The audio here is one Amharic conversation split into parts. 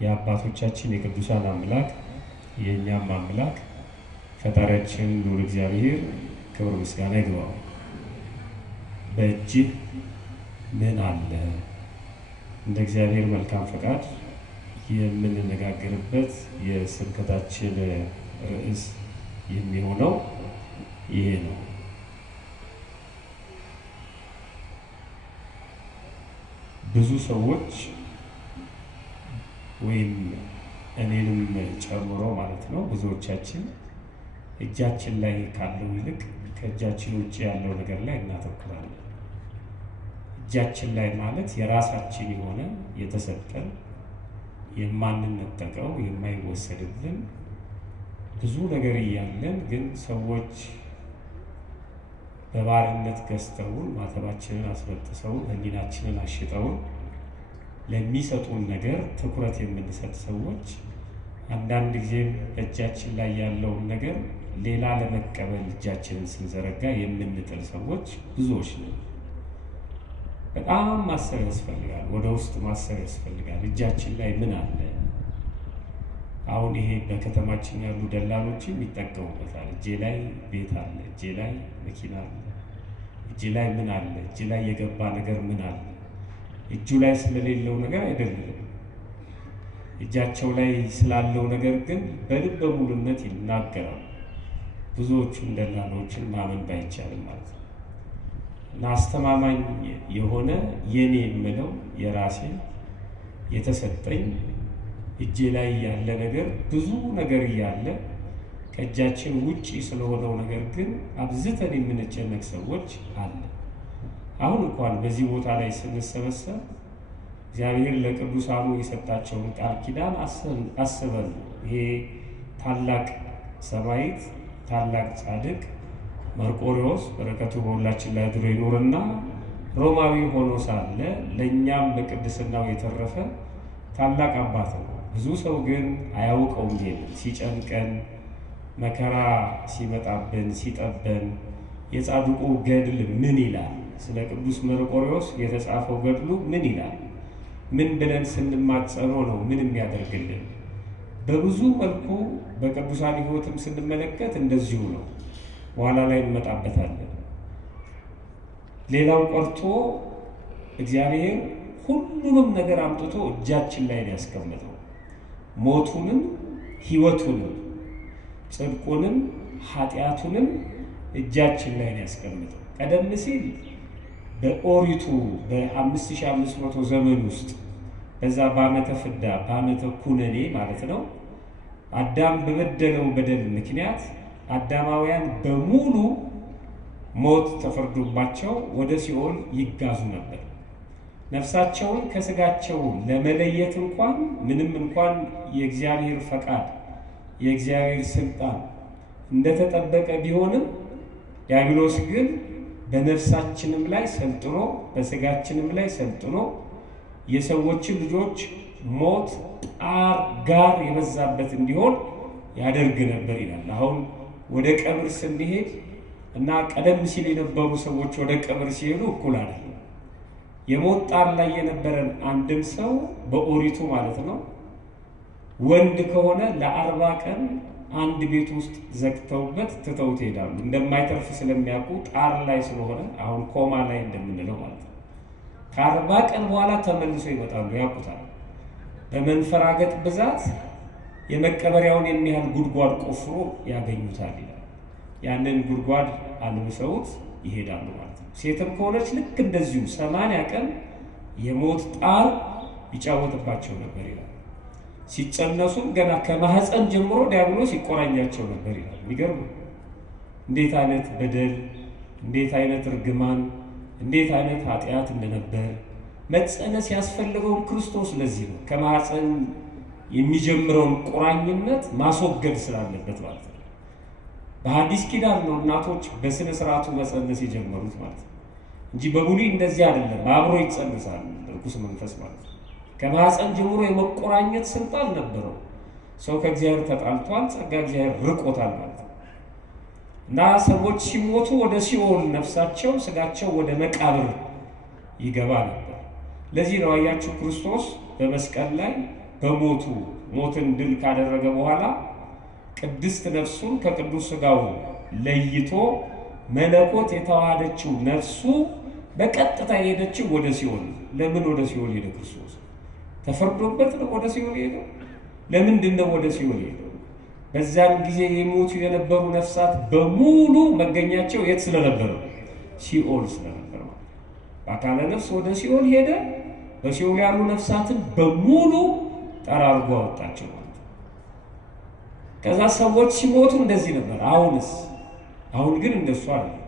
የአባቶቻችን የቅዱሳን አምላክ የኛም አምላክ ፈጣሪያችን ልዑል እግዚአብሔር ክብር ምስጋና ይግባው። በእጅህ ምን አለ? እንደ እግዚአብሔር መልካም ፈቃድ የምንነጋገርበት የስብከታችን ርዕስ የሚሆነው ይሄ ነው። ብዙ ሰዎች ወይም እኔንም ጨምሮ ማለት ነው ብዙዎቻችን እጃችን ላይ ካለው ይልቅ ከእጃችን ውጪ ያለው ነገር ላይ እናተኩራለን። እጃችን ላይ ማለት የራሳችን የሆነ የተሰጠን የማንነጠቀው የማይወሰድብን ብዙ ነገር እያለን ግን ሰዎች በባርነት ገዝተውን ማተባችንን አስበጥሰውን ሕሊናችንን አሽጠውን ለሚሰጡን ነገር ትኩረት የምንሰጥ ሰዎች አንዳንድ ጊዜ እጃችን ላይ ያለውን ነገር ሌላ ለመቀበል እጃችንን ስንዘረጋ የምንጥል ሰዎች ብዙዎች ነን። በጣም ማሰብ ያስፈልጋል። ወደ ውስጥ ማሰብ ያስፈልጋል። እጃችን ላይ ምን አለ? አሁን ይሄ በከተማችን ያሉ ደላሎችም ይጠቀሙበታል። እጄ ላይ ቤት አለ፣ እጄ ላይ መኪና አለ፣ እጄ ላይ ምን አለ? እጄ ላይ የገባ ነገር ምን አለ? እጁ ላይ ስለሌለው ነገር አይደለም። እጃቸው ላይ ስላለው ነገር ግን በልበ ሙሉነት ይናገራሉ። ብዙዎቹን ደላሎችን ማመን ባይቻልም ማለት ነው። እና አስተማማኝ የሆነ የኔ የምለው የራሴ የተሰጠኝ እጄ ላይ ያለ ነገር ብዙ ነገር እያለ ከእጃችን ውጪ ስለሆነው ነገር ግን አብዝተን የምንጨነቅ ሰዎች አለ። አሁን እንኳን በዚህ ቦታ ላይ ስንሰበሰብ እግዚአብሔር ለቅዱሳኑ የሰጣቸውን ቃል ኪዳን አስበን ይሄ ታላቅ ሰማዕት ታላቅ ጻድቅ መርቆሬዎስ በረከቱ በሁላችን ላይ አድሮ ይኑርና ሮማዊ ሆኖ ሳለ ለኛም በቅድስናው የተረፈ ታላቅ አባት ነው። ብዙ ሰው ግን አያውቀውም። ሲጨንቀን መከራ ሲመጣብን ሲጠበን የጻድቁ ገድል ምን ይላል? ስለ ቅዱስ መርቆሬዎስ የተጻፈው ገድሉ ምን ይላል? ምን ብለን ስንማጸነው ነው ምን የሚያደርግልን? በብዙ መልኩ በቅዱሳን ሕይወትም ስንመለከት እንደዚሁ ነው። በኋላ ላይ እንመጣበታለን። ሌላው ቀርቶ እግዚአብሔር ሁሉንም ነገር አምጥቶ እጃችን ላይ ነው ያስቀመጠው። ሞቱንም ሕይወቱንም ጽድቁንም ኃጢአቱንም እጃችን ላይ ነው ያስቀመጠው። ቀደም ሲል በኦሪቱ በ5500 ዘመን ውስጥ በዛ በዓመተ ፍዳ በዓመተ ኩነኔ ማለት ነው አዳም በበደለው በደል ምክንያት አዳማውያን በሙሉ ሞት ተፈርዶባቸው ወደ ሲኦል ይጋዙ ነበር። ነፍሳቸውን ከስጋቸው ለመለየት እንኳን ምንም እንኳን የእግዚአብሔር ፈቃድ የእግዚአብሔር ስልጣን እንደተጠበቀ ቢሆንም ዲያብሎስ ግን በነፍሳችንም ላይ ሰልጥኖ በስጋችንም ላይ ሰልጥኖ የሰዎችን ልጆች ሞት ጣር ጋር የበዛበት እንዲሆን ያደርግ ነበር ይላል። አሁን ወደ ቀብር ስንሄድ እና ቀደም ሲል የነበሩ ሰዎች ወደ ቀብር ሲሄዱ እኩል አይደለም። የሞት ጣር ላይ የነበረን አንድም ሰው በኦሪቱ ማለት ነው ወንድ ከሆነ ለ40 ቀን አንድ ቤት ውስጥ ዘግተውበት ትተውት ይሄዳሉ። እንደማይተርፍ ስለሚያውቁ ጣር ላይ ስለሆነ አሁን ኮማ ላይ እንደምንለው ማለት ነው። ከ40 ቀን በኋላ ተመልሰው ይመጣሉ፣ ያውቁታል። በመንፈራገጥ ብዛት የመቀበሪያውን የሚያህል ጉድጓድ ቆፍሮ ያገኙታል ይላል። ያንን ጉድጓድ አልብሰውት ይሄዳሉ ማለት ነው። ሴትም ከሆነች ልክ እንደዚሁ 80 ቀን የሞት ጣር ይጫወትባቸው ነበር ይላል። ሲጨነሱም ገና ከማህፀን ጀምሮ ዲያብሎስ ይቆራኛቸው ነበር ይላል። የሚገርም እንዴት አይነት በደል እንዴት አይነት እርግማን እንዴት አይነት ኃጢአት እንደነበር መጸነስ ያስፈልገው ክርስቶስ ለዚህ ነው ከማህፀን የሚጀምረውን ቁራኝነት ማስወገድ ስላለበት ማለት ነው። በሐዲስ ኪዳን ነው እናቶች በስነ ስርዓቱ መጸነስ የጀመሩት ማለት ነው እንጂ በብሉይ እንደዚህ አይደለም። አብሮ ይጸነሳል ርኩስ መንፈስ ማለት ነው። ከማህፀን ጀምሮ የመቆራኘት ስልጣን ነበረው። ሰው ከእግዚአብሔር ተጣልቷል፣ ጸጋ እግዚአብሔር ርቆታል ማለት ነው። እና ሰዎች ሲሞቱ ወደ ሲኦል ነፍሳቸው ስጋቸው ወደ መቃብር ይገባ ነበር። ለዚህ ነው አያችሁ ክርስቶስ በመስቀል ላይ በሞቱ ሞትን ድል ካደረገ በኋላ ቅድስት ነፍሱን ከቅዱስ ሥጋው ለይቶ መለኮት የተዋሃደችው ነፍሱ በቀጥታ የሄደችው ወደ ሲኦል። ለምን ወደ ሲኦል ሄደ? ክርስቶስ ተፈርዶበት ነው ወደ ሲኦል ሄደ። ለምንድን ነው ወደ ሲኦል ሄደ? በዛን ጊዜ የሞቱ የነበሩ ነፍሳት በሙሉ መገኛቸው የት ስለነበረ? ሲኦል ስለነበረ። በአካለ ነፍስ ወደ ሲኦል ሄደ። በሲኦል ያሉ ነፍሳትን በሙሉ ጠራርጎ አወጣቸው ማለት ነው። ከዛ ሰዎች ሲሞቱ እንደዚህ ነበር። አሁን ግን እንደሱ አይደለም።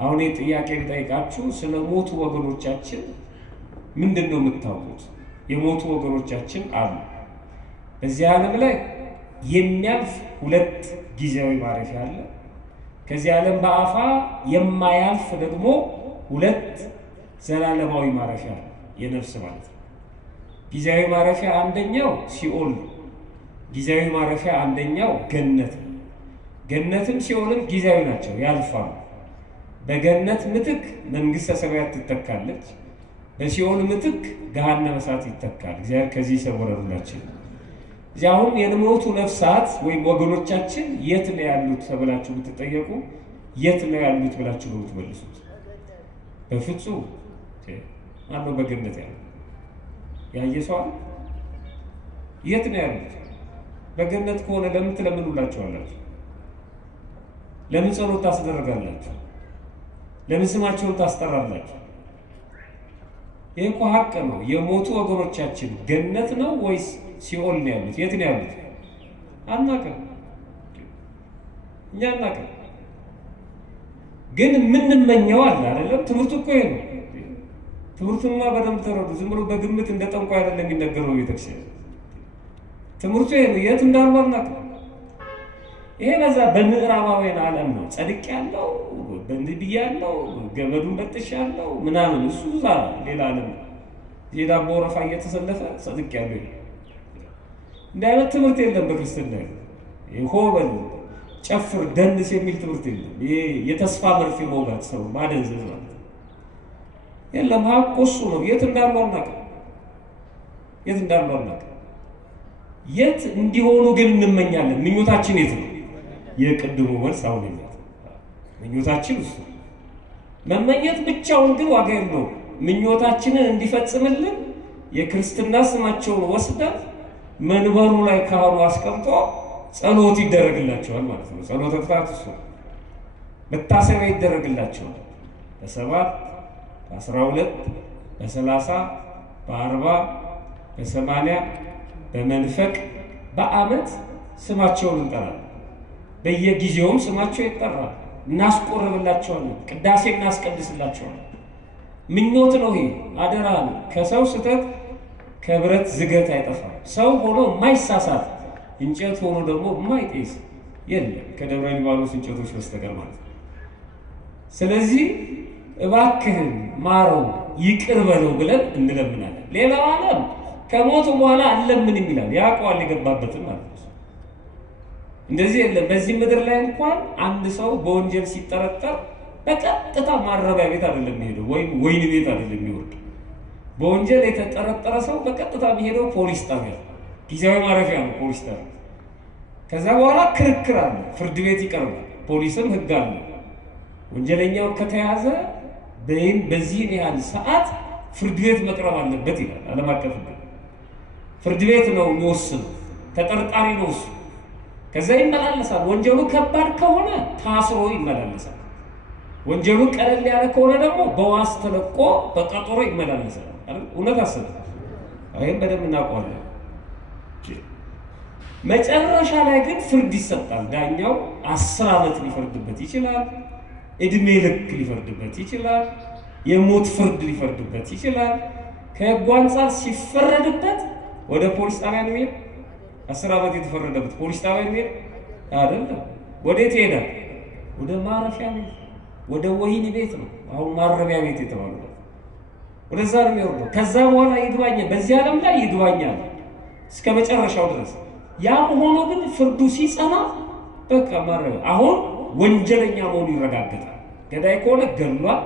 አሁን የጥያቄ ልጠይቃችሁ፣ ስለ ሞቱ ወገኖቻችን ምንድነው የምታውቁት? የሞቱ ወገኖቻችን አሉ። በዚህ ዓለም ላይ የሚያልፍ ሁለት ጊዜያዊ ማረፊያ አለ። ከዚህ ዓለም በአፋ የማያልፍ ደግሞ ሁለት ዘላለማዊ ማረፊያ አለ፣ የነፍስ ማለት ነው። ጊዜያዊ ማረፊያ አንደኛው ሲኦል ነው። ጊዜያዊ ማረፊያ አንደኛው ገነት ነው። ገነትም ሲኦልም ጊዜያዊ ናቸው፣ ያልፋሉ። በገነት ምትክ መንግስተ ሰማያት ትተካለች። በሲኦል ምትክ ገሃነመ እሳት ይተካል። እግዚአብሔር ከዚህ ይሰውረን። አሁን የሞቱ ነፍሳት ወይም ወገኖቻችን የት ነው ያሉት ተብላችሁ ብትጠየቁ የት ነው ያሉት ብላችሁ ነው የምትመልሱት? በፍጹም ማነው በገነት ያለው? ያየ ሰው አለ? የት ነው ያሉት? በገነት ከሆነ ለምን ትለምኑላችኋላችሁ? ለምን ጸሎት ታስደርጋላችሁ? ለምን ስማቸውን ታስጠራላችሁ? ይሄ እኮ ሀቅ ነው። የሞቱ ወገኖቻችን ገነት ነው ወይስ ሲኦል ነው ያሉት? የት ነው ያሉት? አናውቅም። እኛ አናውቅም። ግን የምንመኘው አለ አይደለም? ትምህርቱ እኮ ይሄ ነው። ትምህርቱማ በደንብ ተረዱ። ዝም ብሎ በግምት እንደ ጠንቋይ አይደለም የሚነገረው ቤተክርስቲያን። ትምህርቱ ይሄ ነው። የት እንዳሉ አናውቅም። ይሄ በዛ በምዕራባውያን ዓለም ነው። ጸድቅ ያለው በእንዲህ ብያለሁ፣ ገመዱን በጥሻለሁ ምናምን፣ እሱ እዛ ሌላ ዓለም የዳቦ ወረፋ እየተሰለፈ ጸድቅ ያለው እንዲህ አይነት ትምህርት የለም በክርስትና። ሆበል ጨፍር ደንስ የሚል ትምህርት የለም። ይሄ የተስፋ መርፌ መውጋት ሰው ማደንዘዝ ማለት የለም። ሀቁ እሱ ነው። የት እንዳሉ አናውቅም። የት እንዳሉ አናውቅም። የት እንዲሆኑ ግን እንመኛለን። ምኞታችን የት ነው? የቅድሙ መልስ አሁን ይላል። ምኞታችን እሱ መመኘት ብቻውን ግን ዋጋ የለውም። ምኞታችንን እንዲፈጽምልን የክርስትና ስማቸውን ወስደን መንበሩ ላይ ካህኑ አስቀምጦ ጸሎት ይደረግላቸዋል ማለት ነው። ጸሎተ ፍትሐት እሱ መታሰቢያ ይደረግላቸዋል። በ7 በ12 በ30 በ40 በ80 በመንፈቅ በዓመት ስማቸውን እንጠራለን። በየጊዜውም ስማቸው ይጠራል። እናስቆርብላቸዋለን። ቅዳሴ እናስቀድስላቸዋለን። ምኞት ነው ይሄ፣ አደራ ነው። ከሰው ስተት ከብረት ዝገት አይጠፋም። ሰው ሆኖ የማይሳሳት እንጨት ሆኖ ደግሞ የማይጤስ የለም ከደብረ ሊባኖስ እንጨቶች በስተቀር ማለት ነው። ስለዚህ እባክህን ማረው ይቅር በለው ብለን እንለምናለን። ሌላው ዓለም ከሞቱ በኋላ አለምንም ይላል። ያውቀዋል የገባበትን ማለት ነው። እንደዚህ የለም። በዚህ ምድር ላይ እንኳን አንድ ሰው በወንጀል ሲጠረጠር በቀጥታ ማረቢያ ቤት አይደለም የሚሄደው፣ ወይም ወይን ቤት አይደለም የሚወርድ። በወንጀል የተጠረጠረ ሰው በቀጥታ የሚሄደው ፖሊስ ጣቢያ፣ ጊዜያዊ ማረፊያ ነው ፖሊስ ጣቢያ። ከዛ በኋላ ክርክር አለ፣ ፍርድ ቤት ይቀርባል። ፖሊስም ህግ አለ። ወንጀለኛው ከተያዘ በዚህ ያህል ሰዓት ፍርድ ቤት መቅረብ አለበት ይላል ዓለም አቀፍ ህግ። ፍርድ ቤት ነው የሚወስነው፣ ተጠርጣሪ ነው እሱ። ከዛ ይመላለሳል። ወንጀሉ ከባድ ከሆነ ታስሮ ይመላለሳል። ወንጀሉ ቀለል ያለ ከሆነ ደግሞ በዋስ ተለቆ በቀጠሮ ይመላለሳል። እውነት አሰብ አይም በደም እናውቀዋለን። መጨረሻ ላይ ግን ፍርድ ይሰጣል። ዳኛው 10 ዓመት ሊፈርድበት ይችላል፣ እድሜ ልክ ሊፈርድበት ይችላል፣ የሞት ፍርድ ሊፈርድበት ይችላል። ከህጉ አንፃር ሲፈረድበት ወደ ፖሊስ ጣቢያ ነው የሚሄድ። 10 ዓመት የተፈረደበት ፖሊስ ጣቢያ ነው አይደለም። ወዴት ይሄዳል? ወደ ማረፊያ ቤት፣ ወደ ወህኒ ቤት ነው አሁን ማረሚያ ቤት የተባለው። ወደዛ ነው የሚወርደው። ከዛ በኋላ ይግባኛል፣ በዚህ ዓለም ላይ ይግባኛል እስከ መጨረሻው ድረስ። ያም ሆኖ ግን ፍርዱ ሲጸና በቃ ማረሚያ። አሁን ወንጀለኛ መሆኑ ይረጋገጣል። ገዳይ ከሆነ ገድሏል፣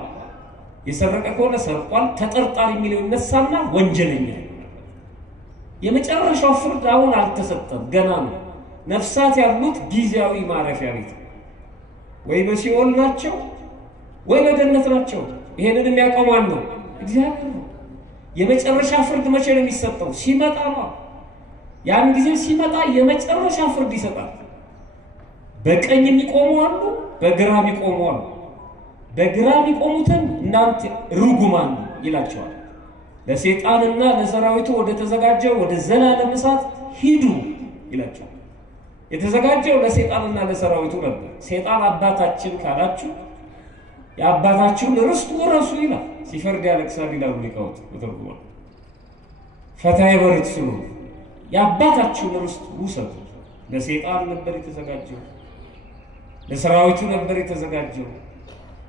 የሰረቀ ከሆነ ሰርቋል፣ ተጠርጣሪ የሚለው ይነሳና ወንጀለኛ የመጨረሻው ፍርድ አሁን አልተሰጠም፣ ገና ነው። ነፍሳት ያሉት ጊዜያዊ ማረፊያ ቤት ወይ በሲኦል ናቸው ወይ በገነት ናቸው። ይሄንን የሚያውቀው ማን ነው? እግዚአብሔር ነው። የመጨረሻ ፍርድ መቼ ነው የሚሰጠው? ሲመጣ ነው። ያን ጊዜ ሲመጣ የመጨረሻ ፍርድ ይሰጣል። በቀኝ የሚቆሙ አሉ፣ በግራ የሚቆሙ አሉ። በግራ የሚቆሙትን እናንተ ርጉማን ይላቸዋል። ለሰይጣንና ለሰራዊቱ ወደ ተዘጋጀው ወደ ዘላለም እሳት ሂዱ ይላቸዋል። የተዘጋጀው ለሰይጣንና ለሰራዊቱ ነበር። ሰይጣን አባታችን ካላችሁ የአባታችሁን ርስት ውረሱ ይላል። ሲፈርድ ያለቅሳል ይላሉ ሊቃውንት በትርጉም። ፈታዬ በርትዕ የአባታችሁን ርስት ውሰዱ። ለሰይጣን ነበር የተዘጋጀው፣ ለሰራዊቱ ነበር የተዘጋጀው።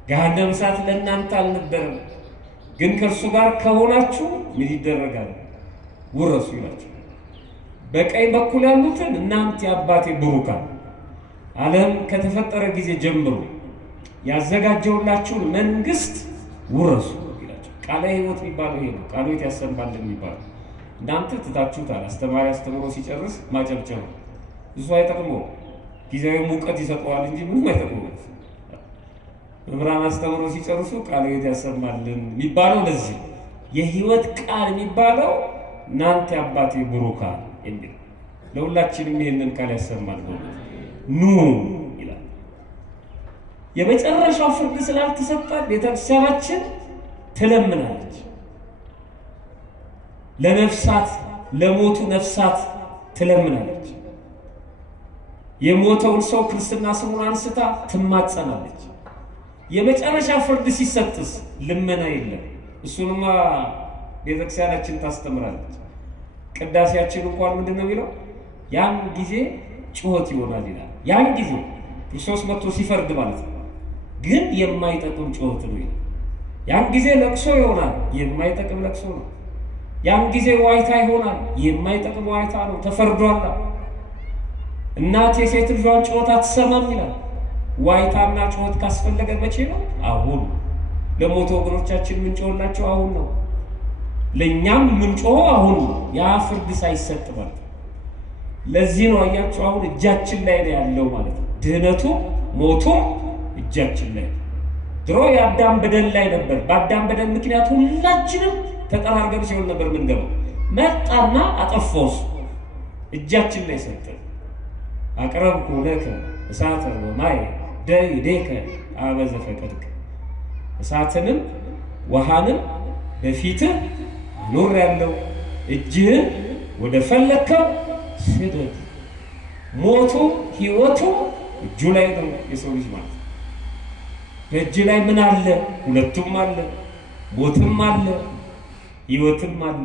ገሃነመ እሳት ለእናንተ አልነበረም። ግን ከእርሱ ጋር ከሆናችሁ ምን ይደረጋል? ውረሱ ይላቸው። በቀኝ በኩል ያሉትን እናንተ የአባቴ ብሩካን ዓለም ከተፈጠረ ጊዜ ጀምሮ ያዘጋጀውላችሁን መንግስት ውረሱ ይላቸው። ቃለ ሕይወት የሚባለው ይሄ ነው። ቃለ ሕይወት ያሰማልን የሚባለው እናንተ ትታችሁታል። አስተማሪ አስተምሮ ሲጨርስ ማጨብጨብ እሱ አይጠቅመው፣ ጊዜያዊ ሙቀት ይሰጠዋል እንጂ ምንም አይጠቅመው። መምህራን አስተምሮ ሲጨርሱ ቃለ ሕይወት ያሰማልን የሚባለው ለዚህ የሕይወት ቃል የሚባለው እናንተ አባቴ ብሩካን የሚል ለሁላችንም ይሄንን ቃል ያሰማል ነው። ኑ ይላል። የመጨረሻው ፍርድ ስላልተሰጠ ቤተክርስቲያናችን ትለምናለች። ለነፍሳት ለሞቱ ነፍሳት ትለምናለች። የሞተውን ሰው ክርስትና ስሙን አንስታ ትማጸናለች። የመጨረሻ ፍርድ ሲሰጥስ ልመና የለም። እሱንማ ቤተክርስቲያናችን ታስተምራለች። ቅዳሴያችን እንኳን ምንድነው የሚለው? ያን ጊዜ ጩኸት ይሆናል ይላል። ያን ጊዜ ክርስቶስ መጥቶ ሲፈርድ ማለት ነው። ግን የማይጠቅም ጩኸት ነው ይላል። ያን ጊዜ ለቅሶ ይሆናል፣ የማይጠቅም ለቅሶ ነው። ያን ጊዜ ዋይታ ይሆናል፣ የማይጠቅም ዋይታ ነው። ተፈርዷል። እናት የሴት ልጇን ጩኸት አትሰማም ይላል። ዋይታና ጩኸት ካስፈለገ መቼ ነው? አሁን። ለሞቱ ወገኖቻችን ምንጮህላቸው አሁን ነው። ለኛም ምንጮህ አሁን ነው። ያ ፍርድ ሳይሰጥ ማለት ነው። ለዚህ ነው አያችሁ አሁን እጃችን ላይ ነው ያለው ማለት ነው። ድህነቱ ሞቱ እጃችን ላይ። ድሮ የአዳም በደል ላይ ነበር። በአዳም በደል ምክንያት ሁላችንም ተጠራርገን ሲሆን ነበር ምንገባው። መጣና አጠፋው። እጃችን ላይ ሰጠ። አቅረብኩ ለከ እሳተ ወማይ ደይዴከ አበዘ ፈቀድከ። እሳትንም ውሃንም በፊትህ ኑር ያለው እጅህን ወደ ፈለከው ስደድ። ሞቱ ሕይወቱ እጁ ላይ ነው የሰው ልጅ ማለት። በእጅ ላይ ምን አለ? ሁለቱም አለ። ሞትም አለ፣ ሕይወትም አለ።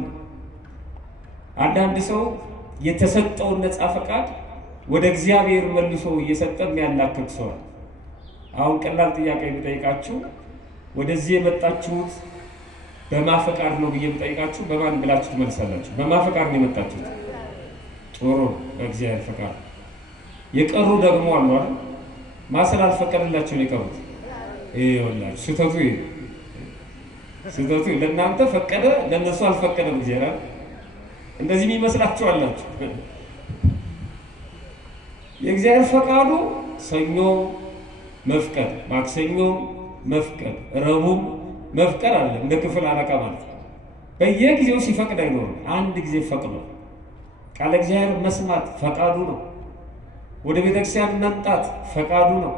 አንዳንድ ሰው የተሰጠውን ነፃ ፈቃድ ወደ እግዚአብሔር መልሶ እየሰጠ የሚያላክክ ሰው። አሁን ቀላል ጥያቄ ብጠይቃችሁ ወደዚህ የመጣችሁት በማፈቃድ ነው ብዬ ብጠይቃችሁ በማን ብላችሁ ትመልሳላችሁ? በማፈቃድ ነው የመጣችሁት። ጥሩ፣ በእግዚአብሔር ፈቃድ። የቀሩ ደግሞ አሉ አይደል? ማሰል አልፈቀደላችሁ ነው የቀሩት። ይኸውላችሁ ስህተቱ ለእናንተ ፈቀደ፣ ለእነሱ አልፈቀደም እግዚአብሔር። እንደዚህ የሚመስላችሁ አላችሁ። የእግዚአብሔር ፈቃዱ ሰኞ መፍቀድ፣ ማክሰኞ መፍቀድ፣ ረቡዕ መፍቀድ አለ። እንደ ክፍል አለቃ ማለት ነው። በየጊዜው ሲፈቅድ አይኖርም። አንድ ጊዜ ፈቅዶ ቃለ እግዚአብሔር መስማት ፈቃዱ ነው። ወደ ቤተክርስቲያን መምጣት ፈቃዱ ነው።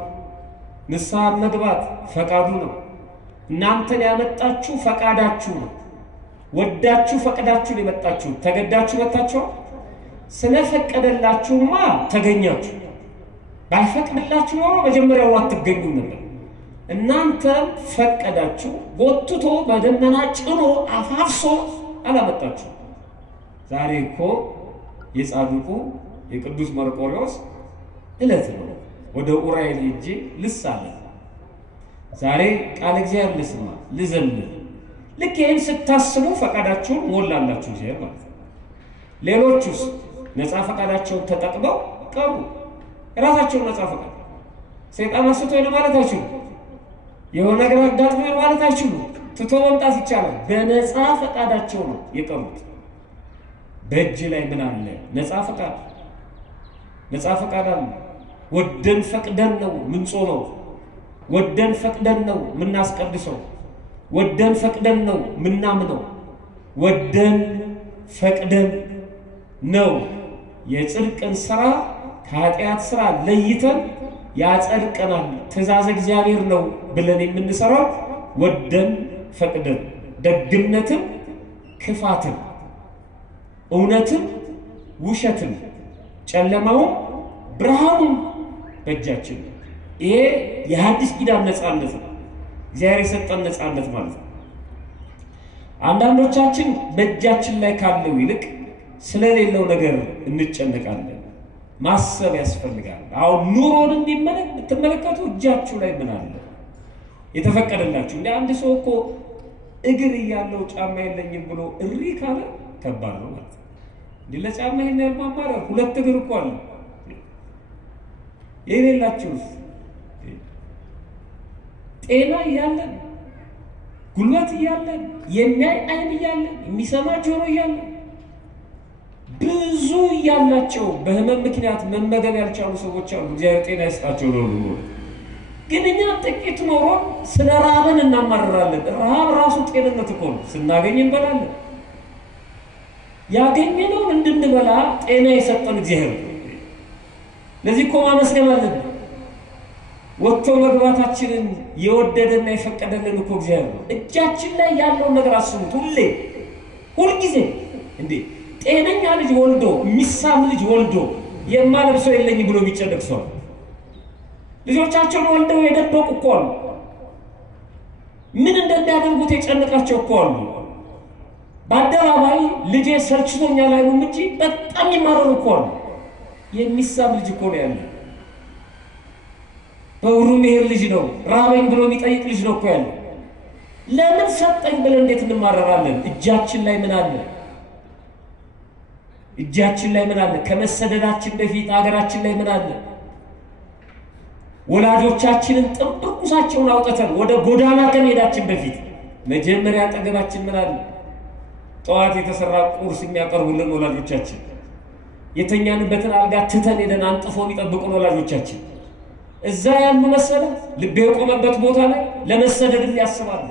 ንስሐ መግባት ፈቃዱ ነው። እናንተን ያመጣችሁ ፈቃዳችሁ ነው። ወዳችሁ ፈቅዳችሁ የመጣችሁ ተገዳችሁ መጣችሁ። ስለፈቀደላችሁማ ተገኛችሁ። ባይፈቅድላችሁ ኖሮ መጀመሪያው አትገኙም ነበር። እናንተ ፈቀዳችሁ፣ ጎትቶ በደመና ጭኖ አፋፍሶ አላመጣችሁ። ዛሬ እኮ የጻድቁ የቅዱስ መርቆሬዎስ ዕለት ነው። ወደ ኡራኤል ሄጄ ልሳለ ዛሬ ቃል እግዚአብሔር ልስማ ልዘምር። ልክ ይህን ስታስቡ ፈቃዳችሁን ሞላላችሁ እግዚአብሔር ማለት ነው። ሌሎቹስ ነፃ ፈቃዳቸውን ተጠቅመው ቀሩ። ራሳቸውን ነፃ ፈቃድ ሰይጣን አስቶ ነው ማለት አይችሉም። የሆነ ነገር አጋጥሞ ነው ማለት አይችሉም። ትቶ መምጣት ይቻላል። በነፃ ፈቃዳቸው ነው የቀሩት። በእጅ ላይ ምን አለ? ነፃ ፈቃድ አለ። ወደን ፈቅደን ነው ምንጾመው። ወደን ፈቅደን ነው ምናስቀድሰው። ወደን ፈቅደን ነው ምናምነው። ወደን ፈቅደን ነው የጽድቅን ሥራ ከኃጢአት ሥራ ለይተን ያጸድቀናል ትእዛዝ እግዚአብሔር ነው ብለን የምንሰራው ወደን ፈቅደን ደግነትን ክፋትን እውነትን ውሸትን ጨለማውን ብርሃኑን በእጃችን ይሄ የሐዲስ ኪዳን ነፃነት ነው። እግዚአብሔር የሰጠን ነፃነት ማለት ነው። አንዳንዶቻችን በእጃችን ላይ ካለው ይልቅ ስለሌለው ነገር እንጨነቃለን። ማሰብ ያስፈልጋል። አሁን ኑሮን እንድትመለከቱ እጃችሁ ላይ ምን አለ? የተፈቀደላችሁ እንደ አንድ ሰው እኮ እግር ያለው ጫማ የለኝም ብሎ እሪ ካለ ከባድ ነው ማለት ነው። እንዴ ለጫማ ይሄን ማማረር ሁለት እግር እኮ አለ። የሌላችሁስ ጤና ያለን ጉልበት ያለን የሚያይ አይን ያለን የሚሰማ ጆሮ ያለን ብዙ ያላቸው በህመም ምክንያት መመገብ ያልቻሉ ሰዎች አሉ። እግዚአብሔር ጤና ይስጣቸው ነው። ግን እኛ ጥቂት ኖሮ ስለራበን እናማርራለን። ረሃብ ራሱ ጤንነት እኮ ነው። ስናገኝ እንበላለን። ያገኘነው እንድንበላ ጤና የሰጠን እግዚአብሔር ነው። ለዚህ እኮ ማመስገን አለብን። ወጥቶ መግባታችንን የወደደና የፈቀደልን እኮ እግዚአብሔር ነው። እጃችን ላይ ያለው ነገር አስቡት። ሁልጊዜ እንዴ ጤነኛ ልጅ ወልዶ ሚሳም ልጅ ወልዶ የማለብሰው የለኝ ብሎ ቢጨነቅ ሰው ልጆቻቸውን ወልደው የደበቁ እኮ አሉ። ምን እንደሚያደርጉት የጨነቃቸው እኮ አሉ። በአደባባይ ልጄ ሰልችቶኛል አይሉም እንጂ በጣም ይማረሩ እኮ አሉ። የሚሳም ልጅ እኮ ነው ያለ። በሁሉም ይሄ ልጅ ነው ራበኝ ብሎ የሚጠይቅ ልጅ ነው እኮ ያለ። ለምን ሰጠኝ ብለን እንዴት እንማረራለን? እጃችን ላይ ምን አለ? እጃችን ላይ ምን አለ? ከመሰደዳችን በፊት ሀገራችን ላይ ምን አለ? ወላጆቻችንን ጥብቁሳቸውን አውጥተን ወደ ጎዳና ከመሄዳችን በፊት መጀመሪያ አጠገባችን ምን አለ? ጠዋት የተሰራ ቁርስ የሚያቀርቡልን ወላጆቻችን፣ የተኛንበትን አልጋ ትተን ሄደን አንጥፎ የሚጠብቁን ወላጆቻችን እዛ ያሉ መሰለ ልቤ የቆመበት ቦታ ላይ ለመሰደድ ያስባሉ።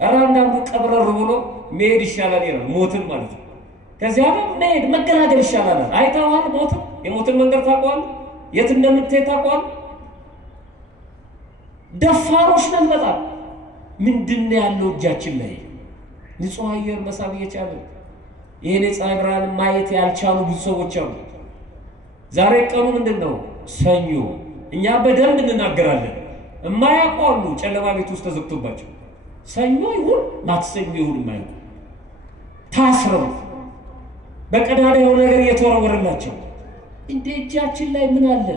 ኧረ አንዳንዱ ቀብረር ብሎ መሄድ ይሻላል ይላል። ሞትን ማለት ነው። ከዚያ መሄድ መገላገል ይሻላል። አይተዋል ሞትን፣ የሞትን መንገድ ታውቀዋለህ? የት እንደምትሄድ ታውቀዋለህ? ደፋሮች ነን በጣም። ምንድነው ያለው እጃችን ላይ? ንጹህ አየር መሳብ እየቻለ ይሄን የፀሐይ ብርሃን ማየት ያልቻሉ ብዙ ሰዎች አሉ። ዛሬ ቀኑ ምንድነው? ሰኞ። እኛ በደንብ እንናገራለን። የማያውቁ አሉ ጨለማ ቤት ውስጥ ተዘግቶባቸው ሰኞ ይሁን ማክሰኞ ይሁን የማያውቁ ታስረው በቀዳዳ የሆነ ነገር እየተወረወረላቸው። እንደ እጃችን ላይ ምን አለ?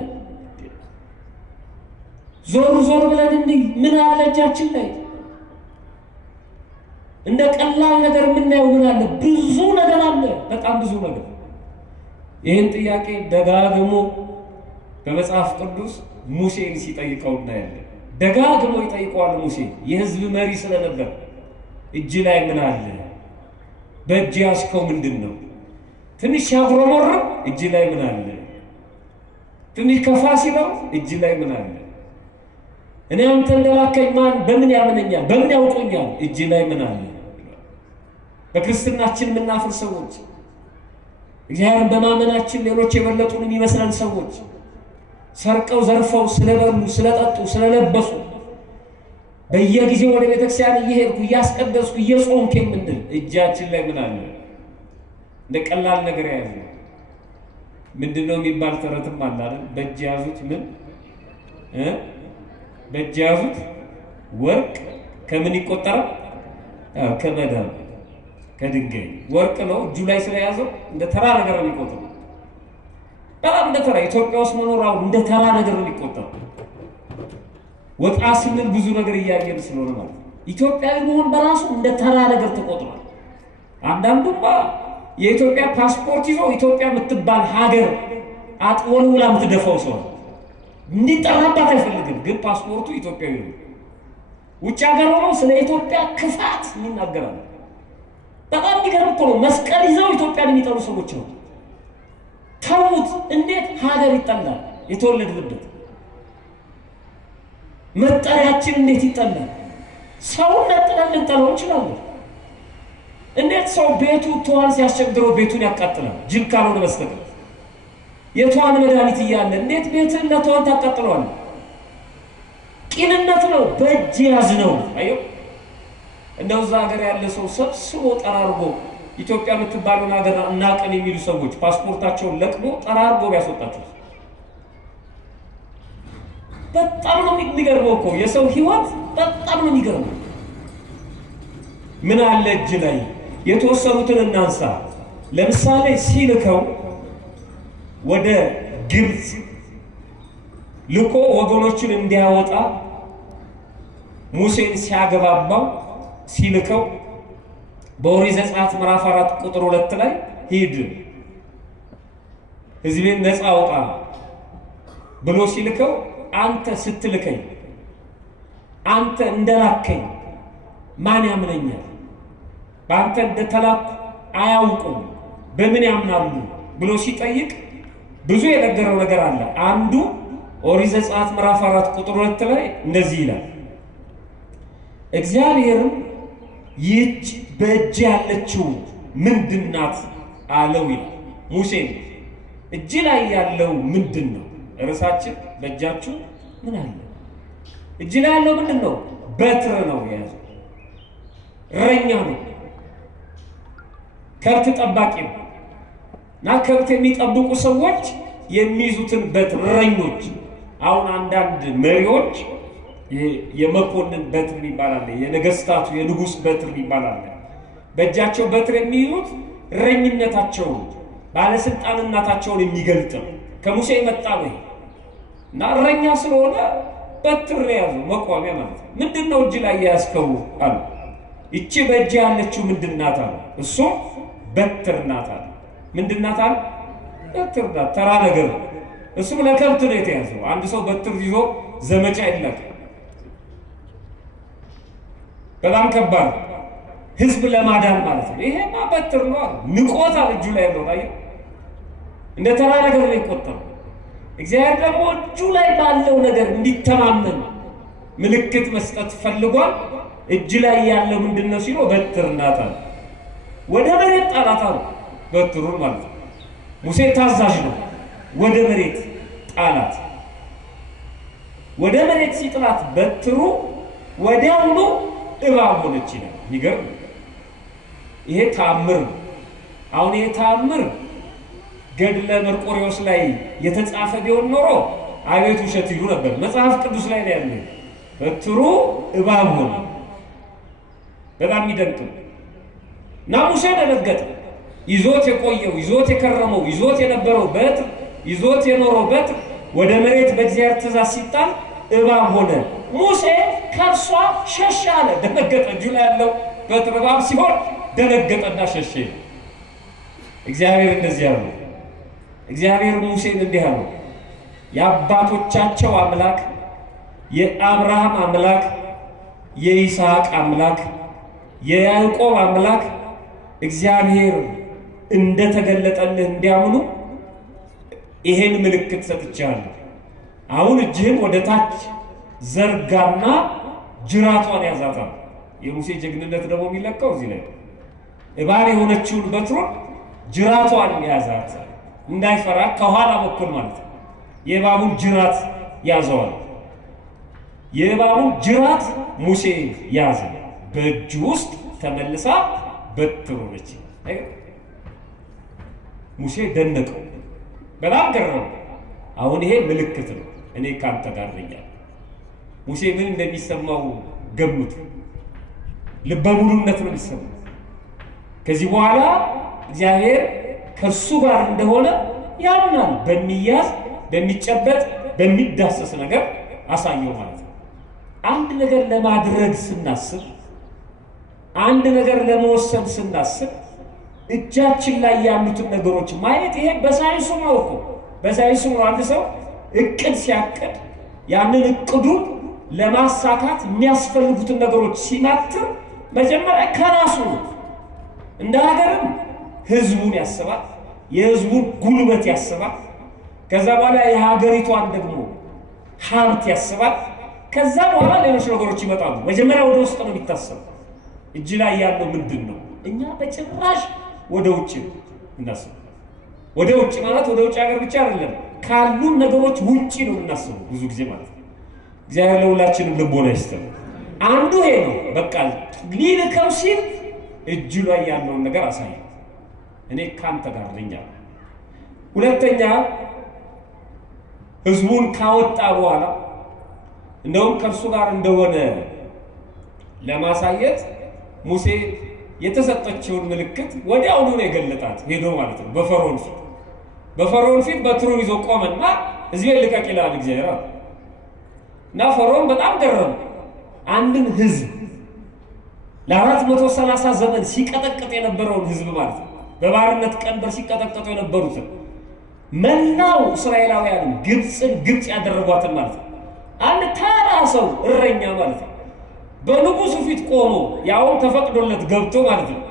ዞር ብለን እንይ ምን አለ እጃችን ላይ? እንደ ቀላል ነገር የምናየው ምን አለ? ብዙ ነገር አለ፣ በጣም ብዙ ነገር። ይህን ጥያቄ ደጋግሞ በመጽሐፍ ቅዱስ ሙሴን ሲጠይቀው እናያለን። ደጋግሞ ይጠይቀዋል ሙሴ የሕዝብ መሪ ስለነበር። እጅ ላይ ምን አለ? በእጅ ያዝከው ምንድን ነው? ትንሽ ያጉረመርም እጅ ላይ ምን አለ? ትንሽ ከፋ ሲለው እጅ ላይ ምን አለ? እኔ አንተ እንደላከኝ ማን በምን ያመነኛል? በምን ያውቆኛል? እጅ ላይ ምን አለ? በክርስትናችን የምናፍር ሰዎች፣ እግዚአብሔርን በማመናችን ሌሎች የበለጡን የሚመስለን ሰዎች፣ ሰርቀው ዘርፈው ስለበሉ ስለጠጡ ስለለበሱ በየጊዜው ወደ ቤተክርስቲያን እየሄድኩ እያስቀደስኩ እየጾምኩ የምንል እጃችን ላይ ምን አለ? እንደ ቀላል ነገር ያዙ። ምንድነው የሚባል ተረትም አለ አይደል? በእጅ ያዙት ምን በእጅ ያዙት ወርቅ ከምን ይቆጠራል? ከመዳብ ከድንጋይ። ወርቅ ነው እጁ ላይ ስለያዘው እንደ ተራ ነገር ነው የሚቆጠረው። በጣም እንደ ተራ ኢትዮጵያ ውስጥ መኖራው እንደ ተራ ነገር ነው የሚቆጠረው። ወጣ ስንል ብዙ ነገር እያየን ስለሆነ ማለት ኢትዮጵያዊ መሆን በራሱ እንደ ተራ ነገር ተቆጥሯል። አንዳንዱማ የኢትዮጵያ ፓስፖርት ይዞ ኢትዮጵያ የምትባል ሀገር አጥወልውላ የምትደፋው ሰው እንዲጠራባት አይፈልግም፣ ግን ፓስፖርቱ ኢትዮጵያዊ ነው። ውጭ ሀገር ሆኖ ስለ ኢትዮጵያ ክፋት ይናገራል። በጣም የሚገርም እኮ ነው። መስቀል ይዘው ኢትዮጵያን የሚጠሉ ሰዎች ነው። ተውት። እንዴት ሀገር ይጠላል? የተወለድንበት መጠሪያችን እንዴት ይጠላል? ሰውን ነጥለን ልንጠላው እንችላለን። እንዴት ሰው ቤቱ ተዋን ሲያስቸግረው ቤቱን ያቃጥላል? ጅል ካልሆነ በስተቀር የተዋን መድኃኒት እያለ እንዴት ቤትን ለተዋን ታቃጥለዋለህ? ቂልነት ነው። በእጅ ያዝ ነው። አዩ እንደው እዛ ሀገር ያለ ሰው ሰብስቦ ጠራርጎ ኢትዮጵያ የምትባለውን ሀገር እናቀን የሚሉ ሰዎች ፓስፖርታቸውን ለቅሞ ጠራርጎ ቢያስወጣቸው በጣም ነው የሚገርመው እኮ የሰው ህይወት በጣም ነው የሚገርመው። ምን አለ እጅ ላይ የተወሰኑትን እናንሳ። ለምሳሌ ሲልከው ወደ ግብጽ ልኮ ወገኖችን እንዲያወጣ ሙሴን ሲያገባባው ሲልከው በኦሪት ዘጸአት ምዕራፍ 4 ቁጥር 2 ላይ ሂድ ሕዝቤን ነፃ አውጣ ብሎ ሲልከው አንተ ስትልከኝ አንተ እንደላከኝ ማን ያምነኛል? በአንተ እንደተላኩ አያውቁም በምን ያምናሉ ብሎ ሲጠይቅ ብዙ የነገረው ነገር አለ። አንዱ ኦሪት ዘጸአት ምዕራፍ 4 ቁጥር 2 ላይ እንደዚህ ይላል፣ እግዚአብሔርም ይህች በእጅ ያለችው ምንድናት አለው ይላል። ሙሴ እጅ ላይ ያለው ምንድነው? ርዕሳችን በእጃችሁ ምን አለ? እጅ ላይ ያለው ምንድነው? በትር ነው የያዘው። እረኛ ነው፣ ከብት ጠባቂ ነው። እና ከብት የሚጠብቁ ሰዎች የሚይዙትን በትር እረኞች። አሁን አንዳንድ መሪዎች የመኮንን በትር ይባላል፣ የነገስታቱ የንጉስ በትር ይባላል። በእጃቸው በትር የሚይዙት እረኝነታቸውን ባለስልጣንነታቸውን የሚገልጥ ከሙሴ መጣ ነው። እና እረኛ ስለሆነ በትር ያዘው፣ መቋሚያ ማለት ነው። ምንድነው እጅ ላይ ያስከው አሉ። እቺ በእጅ ያለችው ምንድናት አሉ። እሱ በትር ናት አሉ። ምንድናት አሉ? በትር ናት። ተራ ነገር እሱ ለከብት ነው የተያዘው። አንድ ሰው በትር ይዞ ዘመቻ ይላል፣ በጣም ከባድ ህዝብ ለማዳን ማለት ነው። ይሄማ በትር ነው አሉ። ንቆታል እጁ ላይ ያለው ላይ እንደ ተራ ነገር ነው የቆጠረው። እግዚአብሔር ደግሞ እጁ ላይ ባለው ነገር እንዲተማመን ምልክት መስጠት ፈልጓል። እጅ ላይ ያለው ምንድነው ሲሉ በትር ናት አሉ። ወደ መሬት ጣላት አሉ። በትሩን ማለት ነው። ሙሴ ታዛዥ ነው። ወደ መሬት ጣላት። ወደ መሬት ሲጥላት በትሩ ወዲያውኑ እባብ ሆነች ይላል። ይገርም። ይሄ ተአምር ነው። አሁን ይሄ ተአምር ገድለ መርቆሬዎስ ላይ የተጻፈ ቢሆን ኖሮ አቤት ውሸት ይሉ ነበር። መጽሐፍ ቅዱስ ላይ ነው ያለው። በትሩ እባብ ሆነ። በጣም ይደንቅ ነው። እና ሙሴ ደነገጠ። ይዞት የቆየው ይዞት የከረመው ይዞት የነበረው በትር ይዞት የኖረው በትር ወደ መሬት በእግዚአብሔር ትእዛዝ ሲጣል እባብ ሆነ። ሙሴ ከርሷ ሸሻ አለ። ደነገጠ። እጁ ላይ ያለው በትር እባብ ሲሆን ደነገጠና ሸሸ። እግዚአብሔር እንደዚህ ያለው እግዚአብሔር ሙሴን እንዲህ አለው፣ የአባቶቻቸው አምላክ የአብርሃም አምላክ የይስሐቅ አምላክ የያዕቆብ አምላክ እግዚአብሔር እንደተገለጠልህ እንዲያምኑ ይሄን ምልክት ሰጥቻለሁ። አሁን እጅህን ወደ ታች ዘርጋና ጅራቷን ያዛታል። የሙሴ ጀግንነት ደግሞ የሚለካው እዚህ ላይ እባብ የሆነችውን በትሩን ጅራቷን ያዛት፣ እንዳይፈራ ከኋላ በኩል ማለት ነው። የእባቡን ጅራት ያዘዋል። የእባቡን ጅራት ሙሴ ያዘ። በእጁ ውስጥ ተመልሳ በትር ሆነች። ሙሴ ደነቀው፣ በጣም ገረመው። አሁን ይሄ ምልክት ነው፣ እኔ ካንተ ጋር ነኝ። ሙሴ ምን እንደሚሰማው ገምቱ። ልበ ሙሉነት ነው የሚሰማው። ከዚህ በኋላ እግዚአብሔር ከእርሱ ጋር እንደሆነ ያምናል። በሚያዝ በሚጨበጥ በሚዳሰስ ነገር አሳየው ማለት ነው። አንድ ነገር ለማድረግ ስናስብ፣ አንድ ነገር ለመወሰን ስናስብ እጃችን ላይ ያሉትን ነገሮች ማየት ይሄ በሳይንሱ ነው እኮ። በሳይንሱ ነው አንድ ሰው እቅድ ሲያቅድ ያንን እቅዱን ለማሳካት የሚያስፈልጉትን ነገሮች ሲማትር መጀመሪያ ከራሱ እንደ ሀገርም ህዝቡን ያስባል፣ የህዝቡን ጉልበት ያስባል። ከዛ በኋላ የሀገሪቷን ደግሞ ሀብት ያስባል። ከዛ በኋላ ሌሎች ነገሮች ይመጣሉ። መጀመሪያ ወደ ውስጥ ነው የሚታሰብ። እጅ ላይ ያለው ምንድነው? እኛ በጭራሽ ወደ ውጭ እናስብ። ወደ ውጭ ማለት ወደ ውጭ ሀገር ብቻ አይደለም፣ ካሉ ነገሮች ውጪ ነው እናስበው ብዙ ጊዜ ማለት ነው። እግዚአብሔር ለሁላችንም ልቦና ይስጠን። አንዱ ይሄ ነው። በቃ ሊልከው ሲል እጁ ላይ ያለውን ነገር አሳየ። እኔ ካንተ ጋር ነኝ። ሁለተኛ ህዝቡን ካወጣ በኋላ እንደውም ከእርሱ ጋር እንደሆነ ለማሳየት ሙሴ የተሰጠችውን ምልክት ወዲያውኑ ነው የገለጣት ሄዶ ማለት ነው። በፈርዖን ፊት በትሩን ይዞ ቆመና ሕዝቤን ልቀቅ ይላል እግዚአብሔር። እና ፈርዖን በጣም ገረመ። አንድን ህዝብ ለ430 ዘመን ሲቀጠቅጥ የነበረውን ህዝብ ማለት ነው፣ በባርነት ቀንበር ሲቀጠቅጡ የነበሩትን መላው እስራኤላውያን ግብጽ ያደረጓትን ማለት ነው። አንድ ተራ ሰው እረኛ ማለት ነው በንጉሱ ፊት ቆሞ ያው ተፈቅዶለት ገብቶ ማለት ነው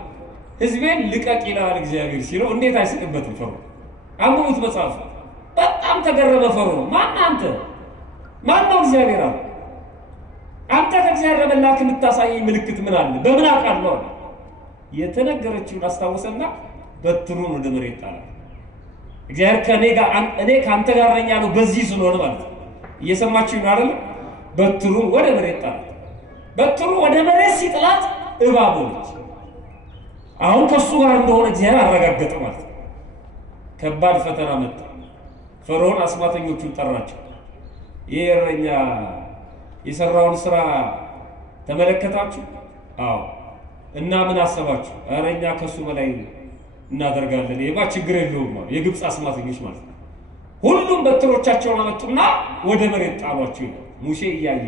ሕዝቤን ልቀቅ ይላል እግዚአብሔር ሲለው እንዴት አይስቅበትም ፈርዖን? አንብቡት መጽሐፍ። በጣም ተገረመ ፈርዖን። ማን ነው እግዚአብሔር? አንተ ከእግዚአብሔር ለመላክ የምታሳየኝ ምልክት ምን አለ? በምን አውቃለሁ? የተነገረችውን አስታወሰና በትሩን ወደ መሬት ጣለ። እግዚአብሔር ከኔ ጋር እኔ ካንተ ጋር ነኝ ያለው በዚህ ስለሆነ ማለት ነው። እየሰማችሁ ነው አይደል? በትሩን ወደ መሬት ጣለ። በትሩ ወደ መሬት ሲጥላት እባብ ሆነች። አሁን ከሱ ጋር እንደሆነ እግዚአብሔር አረጋገጠ ማለት ነው። ከባድ ፈተና መጣ። ፈርዖን አስማተኞቹን ጠራቸው። ይሄ እረኛ የሰራውን ስራ ተመለከታችሁ? አዎ። እና ምን አሰባችሁ? እረኛ ከሱ በላይ እናደርጋለን። ይሄማ ችግር የለውም ማለት የግብጽ አስማተኞች ማለት ነው። ሁሉም በትሮቻቸውን አመጡና ወደ መሬት ጣሏቸው። ሙሴ እያየ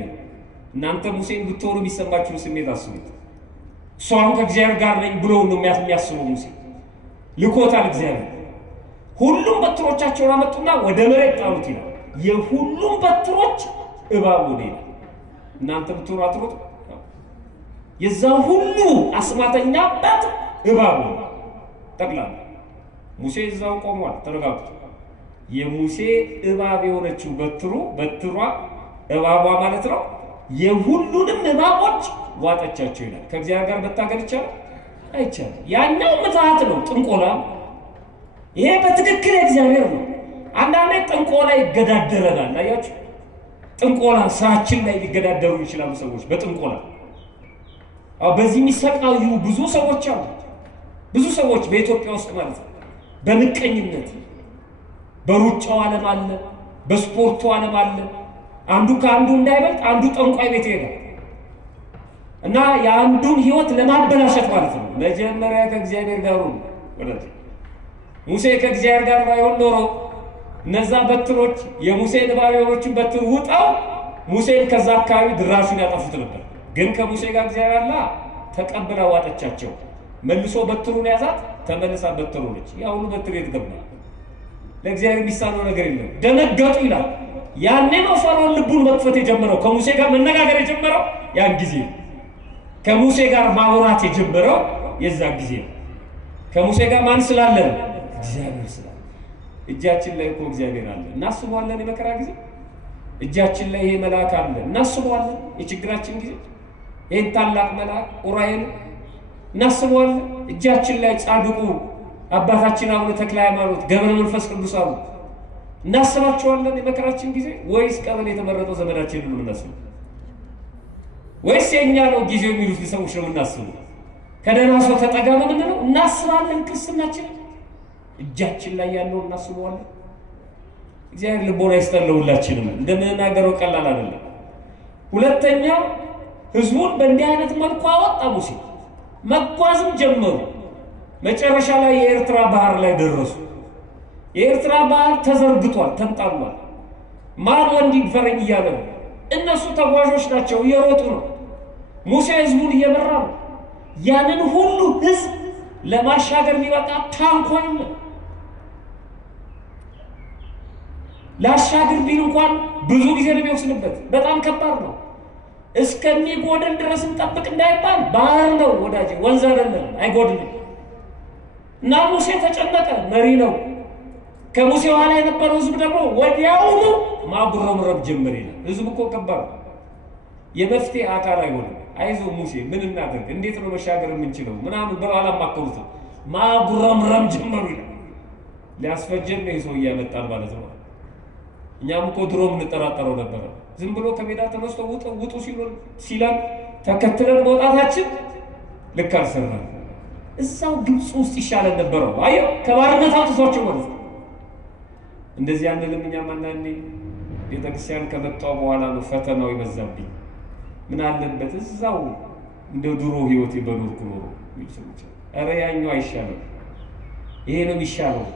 እናንተ ሙሴን ብትሆኑ ቢሰማችሁ ስሜት አስቡት። እሷን ከእግዚአብሔር ጋር ነኝ ብሎ ነው የሚያስበው ሙሴ። ልኮታል እግዚአብሔር። ሁሉም በትሮቻቸውን አመጡና ወደ መሬት ጣሉት ይላል። የሁሉም በትሮች እባብ ሆነ። እናንተ ብትሆኑ አትሮጡ? የዛ ሁሉ አስማተኛ በት እባብ ሆነ ጠቅላላ። ሙሴ እዛው ቆሟል ተረጋግቶ። የሙሴ እባብ የሆነችው በትሯ እባቧ ማለት ነው የሁሉንም እባቦች ዋጠቻቸው ይላል። ከእግዚአብሔር ጋር መታገል ይቻላል? አይቻልም። ያኛው ምትሃት ነው፣ ጥንቆላ። ይሄ በትክክል እግዚአብሔር ነው። አንዳንዴ ጥንቆላ ይገዳደረናል። አያችሁ፣ ጥንቆላ ስራችን ላይ ሊገዳደሩ ይችላሉ ሰዎች በጥንቆላ። በዚህ የሚሰቃዩ ብዙ ሰዎች አሉ። ብዙ ሰዎች በኢትዮጵያ ውስጥ ማለት ነው በምቀኝነት በሩጫው ዓለም አለ፣ በስፖርቱ ዓለም አለ። አንዱ ከአንዱ እንዳይበልጥ አንዱ ጠንቋይ ቤት ይሄዳል እና የአንዱን ህይወት ለማበላሸት ማለት ነው። መጀመሪያ ከእግዚአብሔር ጋር ነው ወዳጅ። ሙሴ ከእግዚአብሔር ጋር ባይሆን ኖሮ እነዛ በትሮች የሙሴን ባሪያዎችን በትር ውጣው ሙሴን ከዛ አካባቢ ድራሹን ያጠፉት ነበር። ግን ከሙሴ ጋር እግዚአብሔር አላ ተቀብላ ዋጠቻቸው። መልሶ በትሩን ያዛት፣ ተመልሳ በትሩ ነች። ያ ሁሉ በትር የተገባ ለእግዚአብሔር የሚሳነው ነገር የለም። ደነገጡ ይላል። ያኔ ነው ፈርዖን ልቡን መክፈት የጀመረው፣ ከሙሴ ጋር መነጋገር የጀመረው ያን ጊዜ። ከሙሴ ጋር ማውራት የጀመረው የዛ ጊዜ። ከሙሴ ጋር ማን ስላለ? እግዚአብሔር ስላለ። እጃችን ላይ እኮ እግዚአብሔር አለ። እናስበዋለን። የመከራ ጊዜ እጃችን ላይ ይሄ መልአክ አለ። እናስበዋለን። የችግራችን ጊዜ ይሄን ታላቅ መልአክ ኡራኤል እናስበዋለን። እጃችን ላይ ጻድቁ አባታችን አቡነ ተክለ ሃይማኖት ገብረ መንፈስ ቅዱስ አሉ። እናስባቸዋለን የመከራችን ጊዜ? ወይስ ቀበሌ የተመረጠው ዘመዳችንን ነው እናስበው? ወይስ የኛ ነው ጊዜው የሚሉት ሰዎች ነው እናስበው? ከደህና ሰው ተጠጋ ነው ምንድነው? እናስባለን። ክርስትናችን እጃችን ላይ ያለው እናስበዋለን። እግዚአብሔር ልቦና ይስጠን ለሁላችንም። እንደምንናገረው ቀላል አይደለም። ሁለተኛ ህዝቡን በእንዲህ አይነት መልኩ አወጣ ሙሴ። መጓዝም ጀመሩ። መጨረሻ ላይ የኤርትራ ባህር ላይ ደረሱ። የኤርትራ ባህር ተዘርግቷል፣ ተንጣሏል። ማን ወንድ ይፈረኝ እያለ ነው። እነሱ ተጓዦች ናቸው፣ እየሮጡ ነው። ሙሴ ህዝቡን እየመራ ነው። ያንን ሁሉ ህዝብ ለማሻገር የሚበቃ ታንኳ የለም። ላሻገር ቢል እንኳን ብዙ ጊዜ ነው የሚወስድበት። በጣም ከባድ ነው። እስከሚጎድል ድረስ እንጠብቅ እንዳይባል ባህር ነው ወዳጅ፣ ወንዝ አይደለም፣ አይጎድልም። እና ሙሴ ተጨነቀ። መሪ ነው። ከሙሴ ኋላ የነበረው ህዝብ ደግሞ ወዲያውኑ ማጉረምረም ጀመረ። ህዝብ እኮ ከባድ የመፍትሄ አካል አይሆንም። አይዞ ሙሴ ምን እናደርግ እንዴት ነው መሻገር የምንችለው ምናምን ብለው አላማከሩትም። ማጉረምረም ጀመሩ። ሊያስፈጀን ነው ሰው እያመጣን ማለት ነው። እኛም እኮ ድሮም እንጠራጠረው ነበር። ዝም ብሎ ከሜዳ ተነስቶ ውጡ ሲላል ተከትለን መውጣታችን ልክ አልሰራም። እዛው ግብጽ ውስጥ ይሻለን ነበረው። አየው ከባርነት አውጥቷቸው ማለት ነው። እንደዚህ አንልም እኛም አንዳንዴ ቤተክርስቲያን ከመጣው በኋላ ነው ፈተናው ይበዛብኝ። ምን አለበት እዛው እንደ ድሮ ህይወት ይበኖርኩ ኖሮ ይልሰውች አረ ያኛው አይሻለው ይሄ ነው የሚሻለው።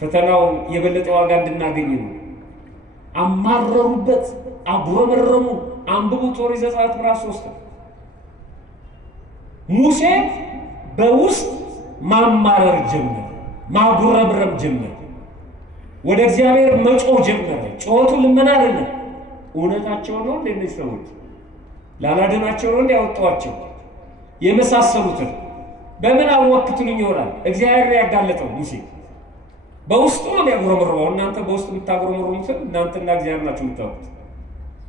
ፈተናው የበለጠ ዋጋ እንድናገኝ ነው። አማረሩበት፣ አጉረመረሙ። አንብቡት ኦሪት ዘጸአት ምዕራፍ 3 ሙሴ በውስጥ ማማረር ጀመረ፣ ማጉረምረም ጀመረ፣ ወደ እግዚአብሔር መጮህ ጀመረ። ጮቱ ልመና አይደለም። እውነታቸው ነው እንደዚህ ሰዎች ላላደናቸው ነው እንዲያወጣቸው የመሳሰሉትን በምን አወቅቱልኝ ይሆናል። እግዚአብሔር ያጋለጠው ሙሴ በውስጡ ነው ያጉረመረመው። እናንተ በውስጥ የምታጉረመረሙት እናንተና እግዚአብሔር ናችሁ የምታውቁት።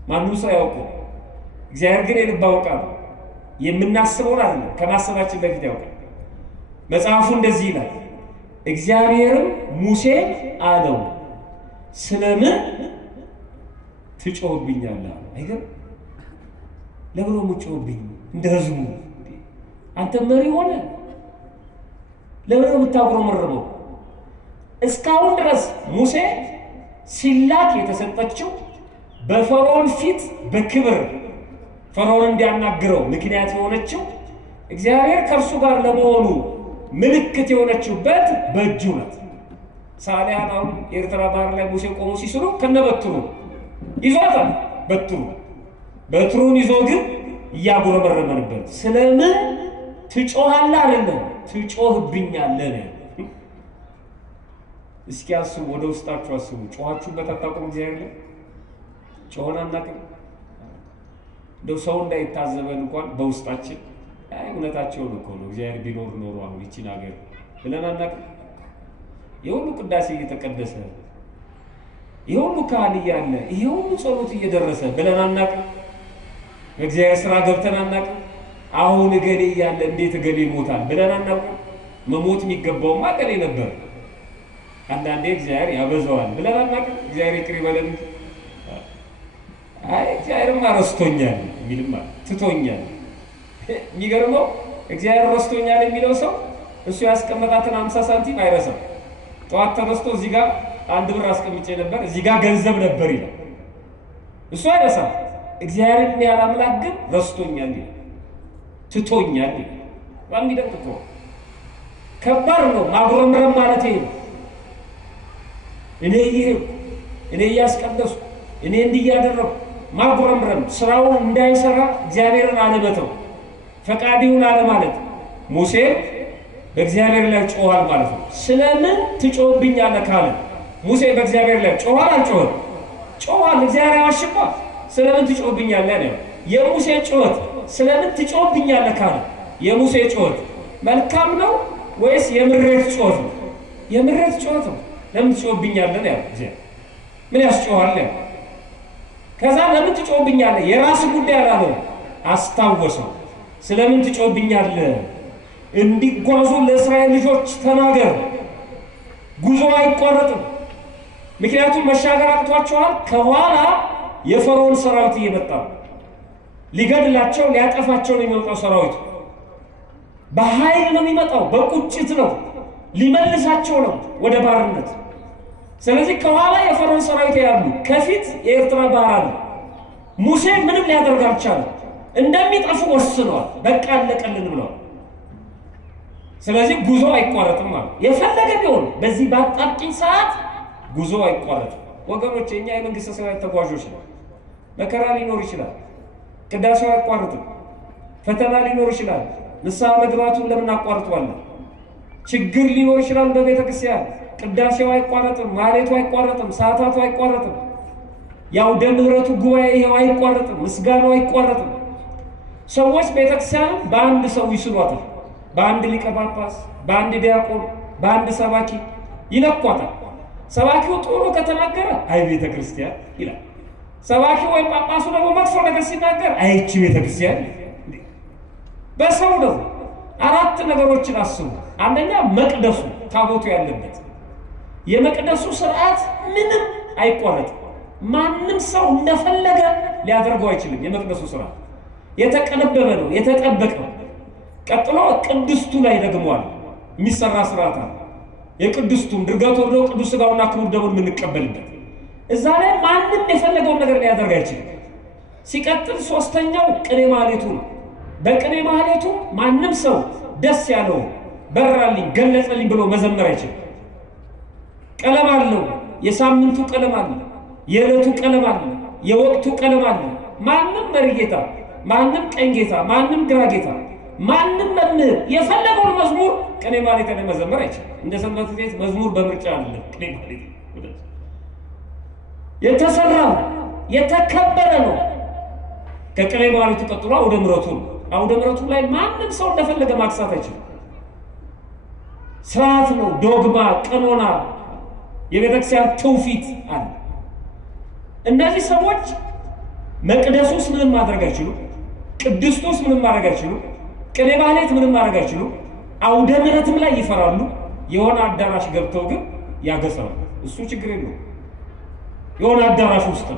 ማንም ሰው ያውቀው። እግዚአብሔር ግን የልብ ያውቃል። የምናስበው አይደለም፣ ከማሰባችን በፊት ያውቃል። መጽሐፉ እንደዚህ ይላል፣ እግዚአብሔርም ሙሴን አለው ስለምን ትጮህብኛለህ? አይገርም? ለብሎ ሙጮህብኝ እንደ ህዝቡ አንተ መሪ ሆነ ለብሎ የምታጉረመረመው? እስካሁን ድረስ ሙሴ ሲላክ የተሰጠችው በፈርዖን ፊት በክብር ፈርዖን እንዲያናግረው ምክንያት የሆነችው እግዚአብሔር ከእርሱ ጋር ለመሆኑ ምልክት የሆነችበት በእጁ ናት። ሳሊያን አሁን ኤርትራ ባህር ላይ ሙሴ ቆሞ ሲስሉ ከነበትሩ ይዟታል። በትሩን ይዞ ግን እያጉረመረመ ነበር። ስለምን ትጮሃለህ አይደለም ትጮህብኛለህ። እስኪ አስቡ፣ ወደ ውስጣችሁ አስቡ። ጮሃችሁበት አታውቁም? እግዚአብሔር ላይ ጮኸን አናውቅም። እንደው ሰው እንዳይታዘበን እንኳን በውስጣችን አይ እውነታቸውን እኮ ነው እግዚአብሔር ቢኖር ኖሮ አሁን ይቺን ሀገር ብለን አናውቅም? የሁሉ ቅዳሴ እየተቀደሰ የሁሉ ካህን እያለ የሁሉ ጸሎት እየደረሰ ብለን አናውቅም? በእግዚአብሔር ስራ ገብተን አናውቅም? አሁን እገሌ እያለ እንዴት እገሌ ይሞታል ብለን አናውቅም? መሞት የሚገባውማ እገሌ ነበር። አንዳንዴ እግዚአብሔር ያበዛዋል ብለን አናውቅም? እግዚአብሔር ይቅር ይበለን። አይ እግዚአብሔርማ ረስቶኛል የሚልማ ትቶኛል። የሚገርመው እግዚአብሔር ረስቶኛል የሚለው ሰው እሱ ያስቀመጣትን 50 ሳንቲም አይረሳም። ጠዋት ተነስቶ እዚህ ጋር 1 ብር አስቀምጬ ነበር እዚህ ጋር ገንዘብ ነበር ይላል። እሱ አይረሳም። እግዚአብሔርን ያለ አምላክ ግን ረስቶኛል ይላል፣ ትቶኛል ይላል። በጣም ይደንቅ እኮ ከባድ ነው ማጉረምረም ማለት ይሄ። እኔ እያስቀደሱ እኔ እንዲያደረኩ ማጉረምረም፣ ስራውን እንዳይሰራ እግዚአብሔርን አለመተው፣ ፈቃዱን አለማለት። ሙሴ በእግዚአብሔር ላይ ጮሃል ማለት ነው። ስለምን ትጮህብኛለህ ካለ ሙሴ በእግዚአብሔር ላይ ጮሃል አልጮህም? ጮሃል። እግዚአብሔር ያዋሽባል። ስለምን ትጮህብኛለህ ነው የሙሴ ጮህት። ስለምን ትጮህብኛለህ ካለ የሙሴ ጮህት መልካም ነው ወይስ የምሬት ጮህት ነው? የምሬት ጮህት ነው። ለምን ትጮህብኛለህ ነው እግዚአብሔር ምን ያስጮሃል? ከዛ ለምን ትጮህብኛለህ የራስ ጉዳይ አላለው፣ አስታወሰው። ስለምን ትጮህብኛለህ? እንዲጓዙ ለእስራኤል ልጆች ተናገር፣ ጉዞ አይቋረጥም። ምክንያቱም መሻገር አቅቷቸዋል። ከኋላ የፈርዖን ሰራዊት እየመጣ ሊገድላቸው ሊያጠፋቸው ነው የሚመጣው። ሰራዊቱ በኃይል ነው የሚመጣው፣ በቁጭት ነው፣ ሊመልሳቸው ነው ወደ ባርነት። ስለዚህ ከኋላ የፈርዖን ሰራዊት ያሉ፣ ከፊት የኤርትራ ባህር አለ። ሙሴ ምንም ሊያደርግ አልቻለም። እንደሚጠፉ ወስነዋል። በቃ አለቀልን ብለዋል። ስለዚህ ጉዞ አይቋረጥም ማለት የፈለገ ቢሆን በዚህ ባጣቂኝ ሰዓት ጉዞ አይቋረጥም። ወገኖች እኛ የመንግስት ሰራዊት ተጓዦች ነው። መከራ ሊኖር ይችላል፣ ቅዳሴው አይቋረጥም። ፈተና ሊኖር ይችላል፣ ንስሐ መግባቱን ለምን አቋርጧል? ችግር ሊኖር ይችላል በቤተ ክርስቲያን፣ ቅዳሴው አይቋረጥም፣ ማህሌቱ አይቋረጥም፣ ሰዓታቱ አይቋረጥም፣ ያው ደምረቱ ጉባኤ ይሄው አይቋረጥም፣ ምስጋናው አይቋረጥም። ሰዎች ቤተ ክርስቲያን በአንድ ሰው ይስሏታል። በአንድ ሊቀ ጳጳስ፣ በአንድ ዲያቆን፣ በአንድ ሰባኪ ይለኳታል። ሰባኪው ጥሩ ከተናገረ አይ ቤተ ክርስቲያን ይላል። ሰባኪው ወይ ጳጳሱ ደግሞ መጥፎ ነገር ሲናገር አይቺ ቤተ ክርስቲያን። በሰው ነው አራት ነገሮችን አስቡ። አንደኛ መቅደሱ ታቦቱ ያለበት የመቅደሱ ስርዓት ምንም አይቋረጥም። ማንም ሰው እንደፈለገ ሊያደርገው አይችልም። የመቅደሱ ስርዓት የተቀነበበ ነው፣ የተጠበቀ ነው። ቀጥሎ ቅድስቱ ላይ ደግሟል የሚሰራ ስርዓት አለ። የቅድስቱን ድርገት ወርዶ ቅዱስ ሥጋውና ክቡር ደሙን የምንቀበልበት እዛ ላይ ማንም የፈለገውን ነገር ሊያደርግ አይችልም። ሲቀጥል ሶስተኛው ቅኔ ማህሌቱ ነው። በቅኔ ማህሌቱ ማንም ሰው ደስ ያለው በራልኝ ገለጸልኝ ብሎ መዘመር አይችልም። ቀለም አለው። የሳምንቱ ቀለም አለ፣ የዕለቱ ቀለም አለ፣ የወቅቱ ቀለም አለ። ማንም መሪጌታ፣ ማንም ቀኝ ጌታ፣ ማንም ግራ ጌታ፣ ማንም መምህር የፈለገውን መዝሙር ቅኔ ማህሌት ላይ መዘመር አይችልም። እንደ ሰንበት ቤት መዝሙር በምርጫ አለ። ቅኔ ማህሌት የተሰራ የተከበረ ነው። ከቅኔ ማህሌቱ ቀጥሎ አውደ ምሕረቱ ነው። አውደ ምሕረቱ ላይ ማንም ሰው እንደፈለገ ማክሳት አይችልም። ስርዓት ነው፣ ዶግማ፣ ቀኖና፣ የቤተክርስቲያን ትውፊት አለ። እነዚህ ሰዎች መቅደሱስ ምንም ማድረግ አይችሉም፣ ቅድስቱስ ምንም ማድረግ አይችሉም፣ ቅኔ ማህሌት ምንም ማድረግ አይችሉም። አውደ ምሕረትም ላይ ይፈራሉ። የሆነ አዳራሽ ገብተው ግን ያገሳሉ። እሱ ችግር የለው። የሆነ አዳራሽ ውስጥ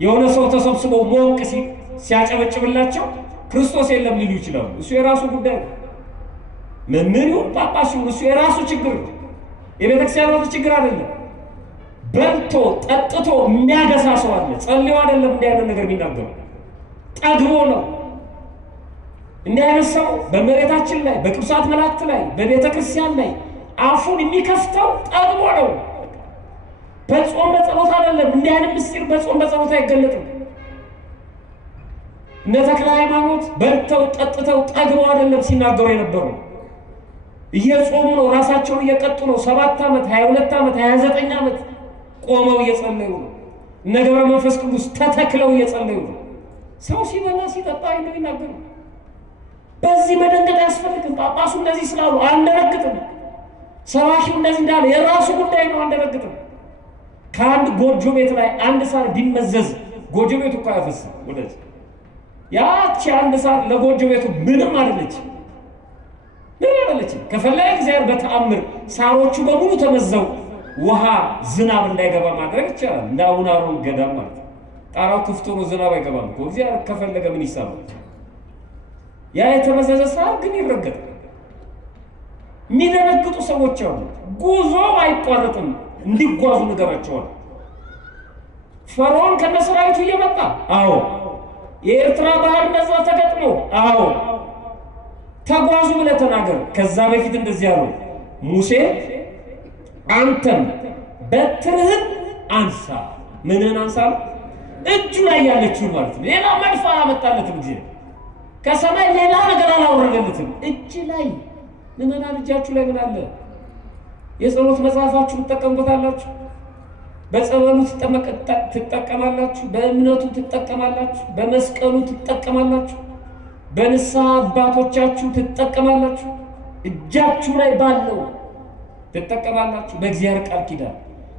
የሆነ ሰው ተሰብስበው ሞቅ ሲያጨበጭብላቸው ክርስቶስ የለም ሊሉ ይችላሉ። እሱ የራሱ ጉዳይ ነው። መምህሩ ጳጳሱ እሱ የራሱ ችግር ነው። የቤተክርስቲያኑ ችግር አይደለም። በልቶ ጠጥቶ የሚያገሳ ሰው አለ። ጸልዮ አይደለም እንዲህ አይነት ነገር የሚናገረው፣ ጠግቦ ነው። እንዲህ አይነት ሰው በመሬታችን ላይ፣ በቅዱሳት መላእክት ላይ፣ በቤተ ክርስቲያን ላይ አፉን የሚከፍተው ጠግቦ ነው። በጾም በጸሎት አይደለም። እንዲህ አይነት ምስጢር በጾም በጸሎት አይገለጥም። እነ ተክለ ሃይማኖት በልተው ጠጥተው ጠግበው አይደለም ሲናገሩ የነበረው። እየጾሙ ነው፣ ራሳቸውን እየቀጡ ነው። 7 ዓመት 22 ዓመት 29 ዓመት ቆመው እየጸለዩ ነው። እነ ገብረ መንፈስ ቅዱስ ተተክለው እየጸለዩ ነው። ሰው ሲበላ ሲጠጣ አይደለም ይናገሩ። በዚህ መደንገጥ አያስፈልግም። ጳጳሱ እንደዚህ ስላሉ አንደረግጥም። ሰባኪው እንደዚህ እንዳለ የራሱ ጉዳይ ነው፣ አንደረግጥም። ከአንድ ጎጆ ቤት ላይ አንድ ሳር ቢመዘዝ ጎጆ ቤቱ እኮ አያፈስም ወደዚህ። ያቺ አንድ ሳር ለጎጆ ቤቱ ምንም አይደለች፣ ምንም አይደለች። ከፈለገ እግዚአብሔር በተአምር ሳሮቹ በሙሉ ተመዘው ውሃ ዝናብ እንዳይገባ ማድረግ ይቻላል። እንደ አቡነ አሮን ገዳም ማለት ነው። ጣራው ክፍት ሆኖ ዝናብ አይገባም እኮ። እግዚአብሔር ከፈለገ ምን ይሳባል? ያ የተመዘዘ ሳር ግን ይረገጣል። የሚደነግጡ ሰዎች አሉ። ጉዞ አይቋረጥም፣ እንዲጓዙ ነገራቸዋል። ፈርዖን ከነሰራዊቱ እየመጣ አዎ፣ የኤርትራ ባህር ነዛ ተገጥሞ አዎ፣ ተጓዙ ብለህ ተናገር። ከዛ በፊት እንደዚህ አለው ሙሴ፣ አንተም በትርህን አንሳ። ምንን አንሳ? እጁ ላይ ያለችው ማለት ነው። ሌላ መድፍ አላመጣለትም ጊዜ ከሰማይ ሌላ ነገር አላወረደለትም። እጅ ላይ ምንና እጃችሁ ላይ ምን አለ? የጸሎት መጽሐፋችሁ ትጠቀሙበታላችሁ። በጸበሉ ትጠቀማላችሁ፣ በእምነቱ ትጠቀማላችሁ፣ በመስቀሉ ትጠቀማላችሁ፣ በንስሐ አባቶቻችሁ ትጠቀማላችሁ፣ እጃችሁ ላይ ባለው ትጠቀማላችሁ። በእግዚአብሔር ቃል ኪዳን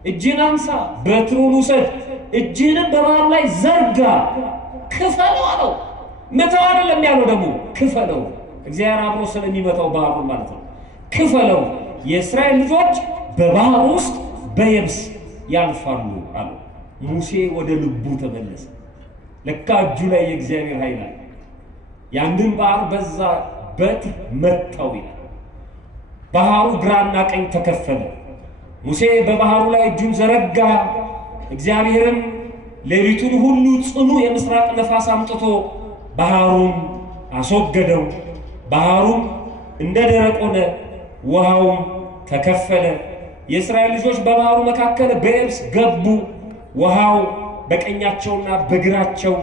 እጅን አንሳ፣ በትሩን ውሰድ፣ እጅህንም በባህሩ ላይ ዘርጋ፣ ክፈለው አለው። መተው አይደለም ያለው፣ ደግሞ ክፈለው። እግዚአብሔር አብሮ ስለሚመታው ባህሩን ማለት ነው። ክፈለው፣ የእስራኤል ልጆች በባህሩ ውስጥ በየብስ ያልፋሉ አለ። ሙሴ ወደ ልቡ ተመለሰ። ለካ እጁ ላይ የእግዚአብሔር ኃይል አለ። ያንን ባህር በዛ በትር መታው ይላል። ባህሩ ግራና ቀኝ ተከፈለ። ሙሴ በባህሩ ላይ እጁን ዘረጋ። እግዚአብሔርም ሌሊቱን ሁሉ ጽኑ የምስራቅ ነፋስ አምጥቶ ባህሩን አስወገደው። ባህሩም እንደ ደረቅ ሆነ፣ ውሃውም ተከፈለ። የእስራኤል ልጆች በባህሩ መካከል በየብስ ገቡ። ውሃው በቀኛቸውና በግራቸው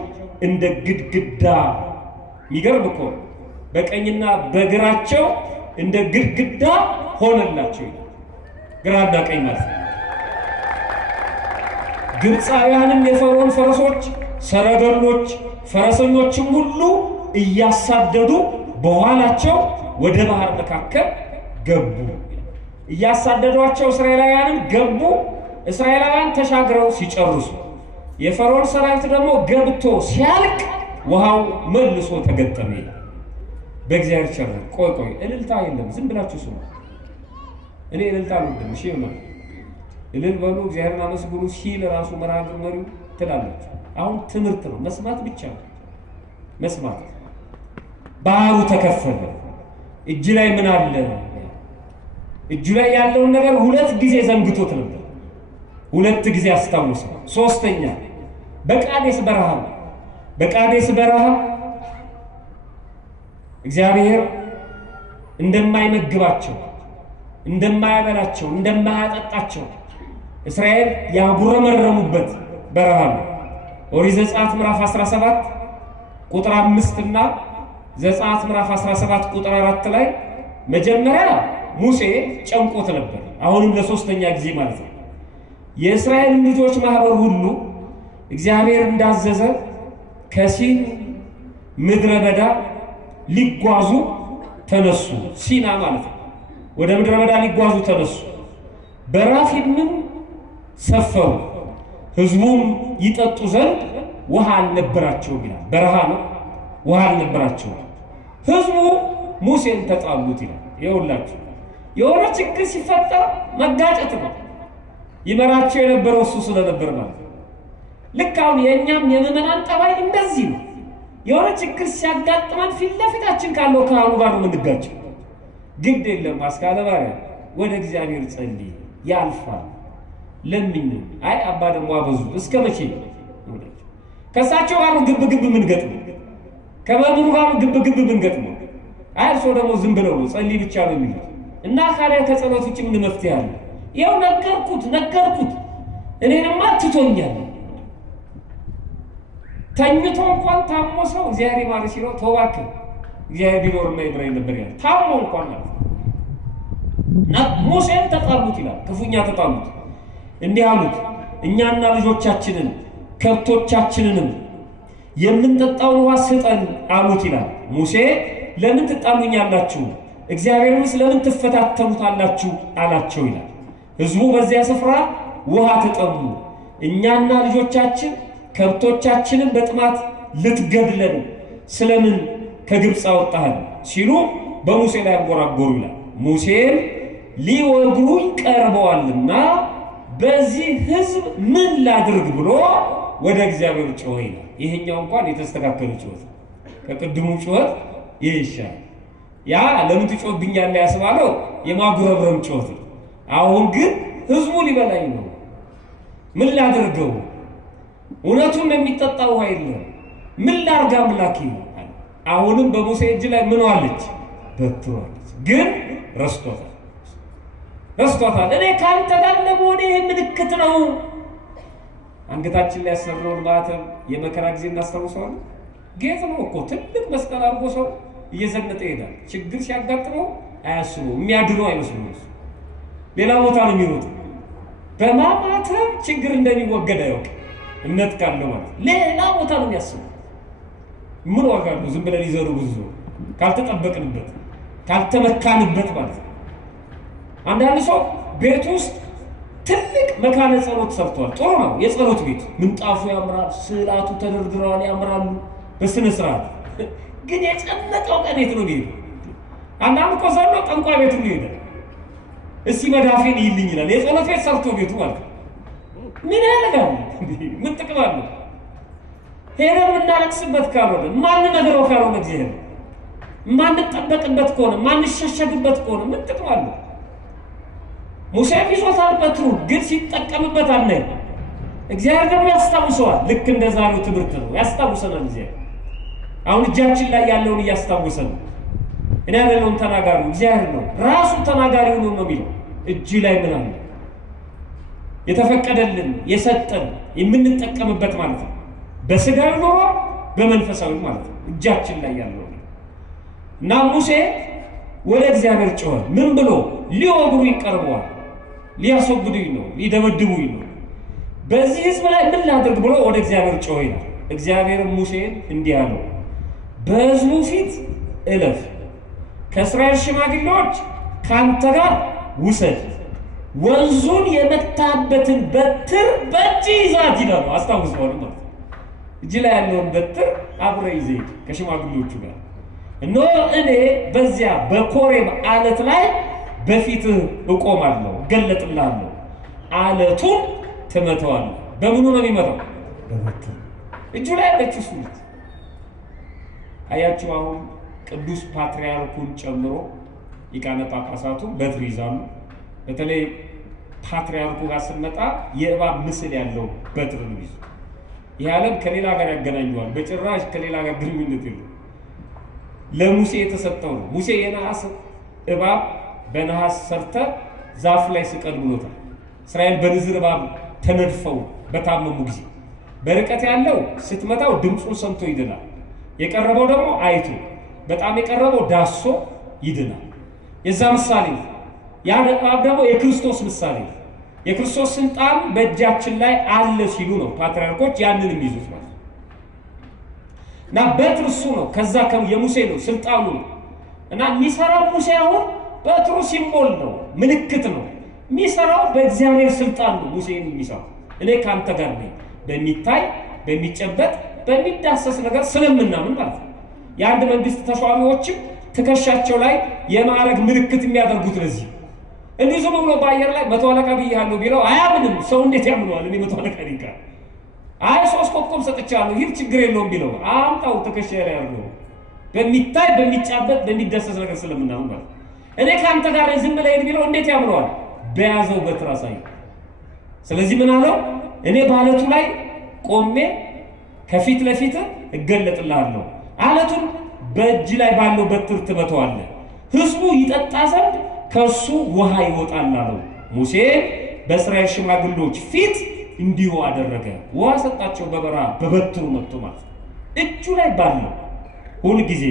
እንደ ግድግዳ፣ የሚገርም እኮ በቀኝና በግራቸው እንደ ግድግዳ ሆነላቸው። ግራና ቀኝ ማለት ነው። ግብፃውያንም የፈርዖን ፈረሶች፣ ሰረገሎች፣ ፈረሰኞችም ሁሉ እያሳደዱ በኋላቸው ወደ ባህር መካከል ገቡ እያሳደዷቸው እስራኤላውያንን ገቡ እስራኤላውያን ተሻግረው ሲጨርሱ የፈርዖን ሰራዊት ደግሞ ገብቶ ሲያልቅ ውሃው መልሶ ተገጠመ በእግዚአብሔር ቸርነት ቆይ እልልታ የለም ዝም ብላችሁ ስሙ እኔ እልልታ አልወድም እሺ ነው እልል በሉ እግዚአብሔርን አመስግኑ ሲል ራሱ መራግር መሪው ትላለች አሁን ትምህርት ነው መስማት ብቻ መስማት ባህሩ ተከፈለ እጅ ላይ ምን አለ እጁ ላይ ያለው ነገር ሁለት ጊዜ ዘንግቶት ነበር ሁለት ጊዜ አስታውሰ ሶስተኛ በቃዴስ በረሃ እግዚአብሔር እንደማይመግባቸው እንደማያበላቸው እንደማያጠጣቸው እስራኤል ያጉረመረሙበት በረሃ ነው ኦሪት ዘጸአት ምዕራፍ 17 ቁጥር 5 እና ዘጸአት ምዕራፍ 17 ቁጥር 4 ላይ መጀመሪያ ሙሴ ጨንቆት ነበር አሁንም ለሶስተኛ ጊዜ ማለት ነው የእስራኤል ልጆች ማህበር ሁሉ እግዚአብሔር እንዳዘዘ ከሲን ምድረ በዳ ሊጓዙ ተነሱ ሲና ማለት ነው ወደ ምድረ በዳ ሊጓዙ ተነሱ በራፊድም ሰፈሩ ህዝቡም ይጠጡ ዘንድ ውሃ አልነበራቸው ይላል በረሃ ነው ውሃ አልነበራቸው ህዝቡ ሙሴን ተጣሉት ይላል ይኸውላችሁ የሆነ ችግር ሲፈጠር መጋጨት ነው ይመራቸው የነበረው እሱ ስለነበር ማለት ልክ አሁን የኛም የመመናን ጠባይ እንደዚህ ነው የሆነ ችግር ሲያጋጥመን ፊት ለፊታችን ካለው ካህኑ ጋር ነው የምንጋጨው ግድ የለም አስካለ ባሪያ ወደ እግዚአብሔር ጸልይ ያልፋል ለምን አይ አባ ደግሞ አበዙ እስከ መቼ ከሳቸው ጋር ግብ ምን ገጥሞ ከመምሩ ጋር ግብ ምን ገጥሞ አይ እርሶ ደግሞ ዝም ብለው ነው ጸልይ ብቻ ነው የሚሉት እና ካለ ከጸሎት ውጭ ምን መፍትሄ አለ ያው ነገርኩት እኔንማ ትቶኛል ተኝቶ እንኳን ታሞ ሰው እግዚአብሔር ማር ሲለው ተዋከ እግዚአብሔር ቢኖርና ይብራይ ነበር ያለ ታሞ እንኳን ማለት ሙሴን ተጣሉት ይላል ክፉኛ ተጣሉት እንዲህ አሉት እኛና ልጆቻችንን ከብቶቻችንንም የምንጠጣውን ውሃ ስጠን አሉት ይላል ሙሴ ለምን ትጣሉኛላችሁ እግዚአብሔርንስ ለምን ትፈታተኑታላችሁ አላቸው ይላል ህዝቡ በዚያ ስፍራ ውሃ ተጠሙ እኛና ልጆቻችን ከብቶቻችንን በጥማት ልትገድለን ስለምን ከግብጽ አወጣህን ሲሉ በሙሴ ላይ አንጎራጎሩ ይላል ሙሴን ሊወግሩኝ ቀርበዋልና በዚህ ህዝብ ምን ላድርግ ብሎ ወደ እግዚአብሔር ጮኸ ይላል ይሄኛው እንኳን የተስተካከለ ጮኸ ከቅድሙ ጮኸ ይሻል ያ ለምን ትጮህብኛለህ ያስባለው የማጉረብረም ጮኸ አሁን ግን ህዝቡ ሊበላኝ ነው ምን ላድርገው እውነቱን የሚጠጣው ኃይል ምን ላርጋ አምላኬ አሁንም በሙሴ እጅ ላይ ምን ዋለች በትሯለች ግን ረስቶታል እኔ ካንተ ጋር ለመሆኔ ምልክት ነው አንገታችን ላይ ያሰረውን ማተም የመከራ ጊዜ እናስተውሰዋለን ጌጥ ነው እኮ ትልቅ መስቀል አርጎ ሰው እየዘነጠ ይሄዳል ችግር ሲያጋጥመው አያስቡ የሚያድነው አይመስሉም ሌላ ቦታ ነው የሚሮጥ በማማተም ችግር እንደሚወገድ ያውቅ እምነት ካለው ማለት ሌላ ቦታ ነው የሚያስቡ ምን ዋጋሉ ዝም ብለን ይዘሩ ብዙ ካልተጠበቅንበት ካልተመካንበት ማለት አንዳንድ ሰው ቤት ውስጥ ትልቅ መካነ ጸሎት ሰርቷል ጥሩ ነው የጸሎት ቤት ምንጣፉ ያምራል ስዕላቱ ተደርድረዋል ያምራሉ በስነ ስርዓት ግን የጨነቀው ቀኔት ነው ይሄ አንዳንድ ቆዛሎ ጠንቋይ ቤት ነው ይሄ እስቲ መዳፌን ይልኝ ይላል የጸሎት ቤት ሰርቶ ቤቱ ማለት ምን ያደርጋል ምን ጥቅም አለው ሄደን እናለቅስበት ካልሆነ ማን ነገረው ካልሆነ እግዚአብሔር ማን ተጠበቅበት ከሆነ ማን ሸሸግበት ከሆነ ምን ጥቅም አለው ሙሴ ቢሶታል በትሩ ግን ሲጠቀምበት አልነው እግዚአብሔር ደግሞ ያስታውሰዋል ልክ እንደዛ ነው ትምህርት ነው ያስታውሰናል እግዚአብሔር አሁን እጃችን ላይ ያለውን ያስታውሰን እኔ አይደለም ተናጋሪው እግዚአብሔር ነው ራሱ ተናጋሪው ነው የሚለው እጅ ላይ ምን አለ የተፈቀደልን የሰጠን የምንጠቀምበት ማለት ነው በስጋው ኑሮ በመንፈሳዊ ማለት ነው እጃችን ላይ ያለው እና ሙሴ ወደ እግዚአብሔር ጮኸ ምን ብሎ ሊወግሩኝ ቀርበዋል ሊያስወግዱኝ ነው ሊደበድቡኝ ነው በዚህ ህዝብ ላይ ምን ላድርግ ብሎ ወደ እግዚአብሔር ጮኸ ይላል እግዚአብሔር ሙሴን እንዲህ አለው በህዝቡ ፊት እለፍ ከእስራኤል ሽማግሌዎች ካንተ ጋር ውሰድ ወንዙን የመታበትን በትር በእጅ ይዛት ይላሉ አስታውሰው ነው እጅ ላይ ያለውን በትር አብረ ይዘ ከሽማግሌዎቹ ጋር እነሆ እኔ በዚያ በኮሬብ አለት ላይ በፊትህ እቆማለሁ ገለጥልሃለሁ አለቱን ትመታዋለህ በምኑ ነው የሚመታው በበትር እጁ ላይ ያለችው ሱት አያችሁ አሁን ቅዱስ ፓትርያርኩን ጨምሮ ሊቃነ ጳጳሳቱ በትር ይዛሉ በተለይ ፓትርያርኩ ጋር ስንመጣ የእባብ ምስል ያለው በትር ነው ይዙ ያለም ከሌላ ጋር ያገናኘዋል በጭራሽ ከሌላ ጋር ግንኙነት የለውም ለሙሴ የተሰጠው ነው ሙሴ የነሐስ እባብ በነሐስ ሰርተ ዛፍ ላይ ስቀል ብሎታል እስራኤል በንዝር እባብ ተነድፈው በታመሙ ጊዜ በርቀት ያለው ስትመታው ድምጹን ሰምቶ ይድናል የቀረበው ደግሞ አይቶ በጣም የቀረበው ዳሶ ይድናል የዛ ምሳሌ ያ እባብ ደግሞ የክርስቶስ ምሳሌ የክርስቶስ ስልጣን በእጃችን ላይ አለ ሲሉ ነው ፓትርያርኮች ያንን የሚይዙት ማለት እና በትር እሱ ነው ከዛ የሙሴ ነው ስልጣኑ እና የሚሰራው ሙሴ አሁን በትሩ ሲምቦል ነው ምልክት ነው የሚሰራው በእግዚአብሔር ስልጣን ነው ሙሴን የሚሰራው እኔ ካንተ ጋር ነኝ በሚታይ በሚጨበጥ በሚዳሰስ ነገር ስለምናምን ማለት ነው የአንድ መንግስት ተሿሚዎችም ትከሻቸው ላይ የማዕረግ ምልክት የሚያደርጉት ለዚህ እንዲህ ዝም ብሎ ባየር ላይ መቶ አለቃ ብያለሁ ቢለው አያምንም ሰው እንዴት ያምነዋል እኔ መቶ አለቃ ነኝ ካለ አይ ሶስት ኮከብ ሰጥቻለሁ ይህ ችግር የለውም ቢለው አምጣው ትከሻ ላይ ያለው በሚታይ በሚጫበጥ በሚዳሰስ ነገር ስለምናምን ማለት እኔ ካንተ ጋር ዝም ብለህ ቢለው እንዴት ያምነዋል በያዘው በትር አሳይ ስለዚህ ምን አለው እኔ ባለቱ ላይ ቆሜ ከፊት ለፊት እገለጥልሃለሁ አለቱን በእጅ ላይ ባለው በትር ትመታዋለህ ህዝቡ ይጠጣ ዘንድ ከሱ ውሃ ይወጣል አለው ሙሴ በእስራኤል ሽማግሌዎች ፊት እንዲሁ አደረገ ውሃ ሰጣቸው በበራ በበትሩ መጥቶ ማለት እጁ ላይ ባለው ሁሉ ጊዜ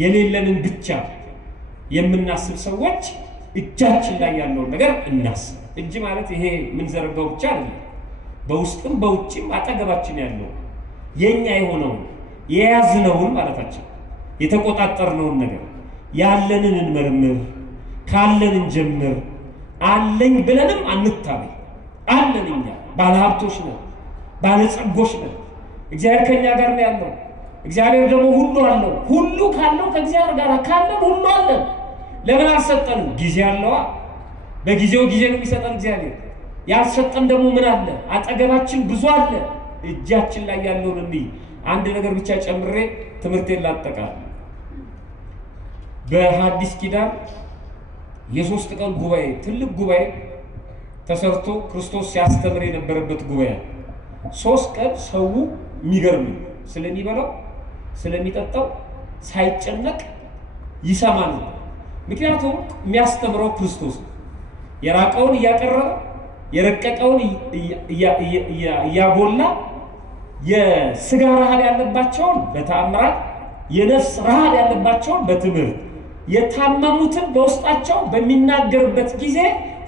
የሌለንን ብቻ የምናስብ ሰዎች እጃችን ላይ ያለው ነገር እናስብ እጅ ማለት ይሄ ምን ዘረጋው ብቻ አይደለም በውስጥም በውጭም አጠገባችን ያለው የኛ የሆነው የያዝነው ማለታችን የተቆጣጠርነውን ነገር ያለንን እንመርምር ካለን እንጀምር አለኝ ብለንም አንታበይ አለንኛ ባለሀብቶች ነን ባለጸጎች ነን እግዚአብሔር ከኛ ጋር ነው ያለው እግዚአብሔር ደግሞ ሁሉ አለው ሁሉ ካለው ከእግዚአብሔር ጋር ካለን ሁሉ አለን ለምን አልሰጠንም ጊዜ አለዋ በጊዜው ጊዜ ነው የሚሰጠን እግዚአብሔር ያልሰጠን ደግሞ ምን አለ አጠገባችን ብዙ አለ እጃችን ላይ ያለውን እንይ አንድ ነገር ብቻ ጨምሬ ትምህርቴን ላጠቃል በሐዲስ ኪዳን የሶስት ቀን ጉባኤ ትልቅ ጉባኤ ተሰርቶ ክርስቶስ ሲያስተምር የነበረበት ጉባኤ ሶስት ቀን ሰው የሚገርም ስለሚበላው ስለሚጠጣው ሳይጨነቅ ይሰማል ምክንያቱም የሚያስተምረው ክርስቶስ የራቀውን ያቀረበ የረቀቀውን ያጎላ የስጋ ረሃብ ያለባቸውን በተአምራት የነፍስ ረሃብ ያለባቸውን በትምህርት የታመሙትን በውስጣቸው በሚናገርበት ጊዜ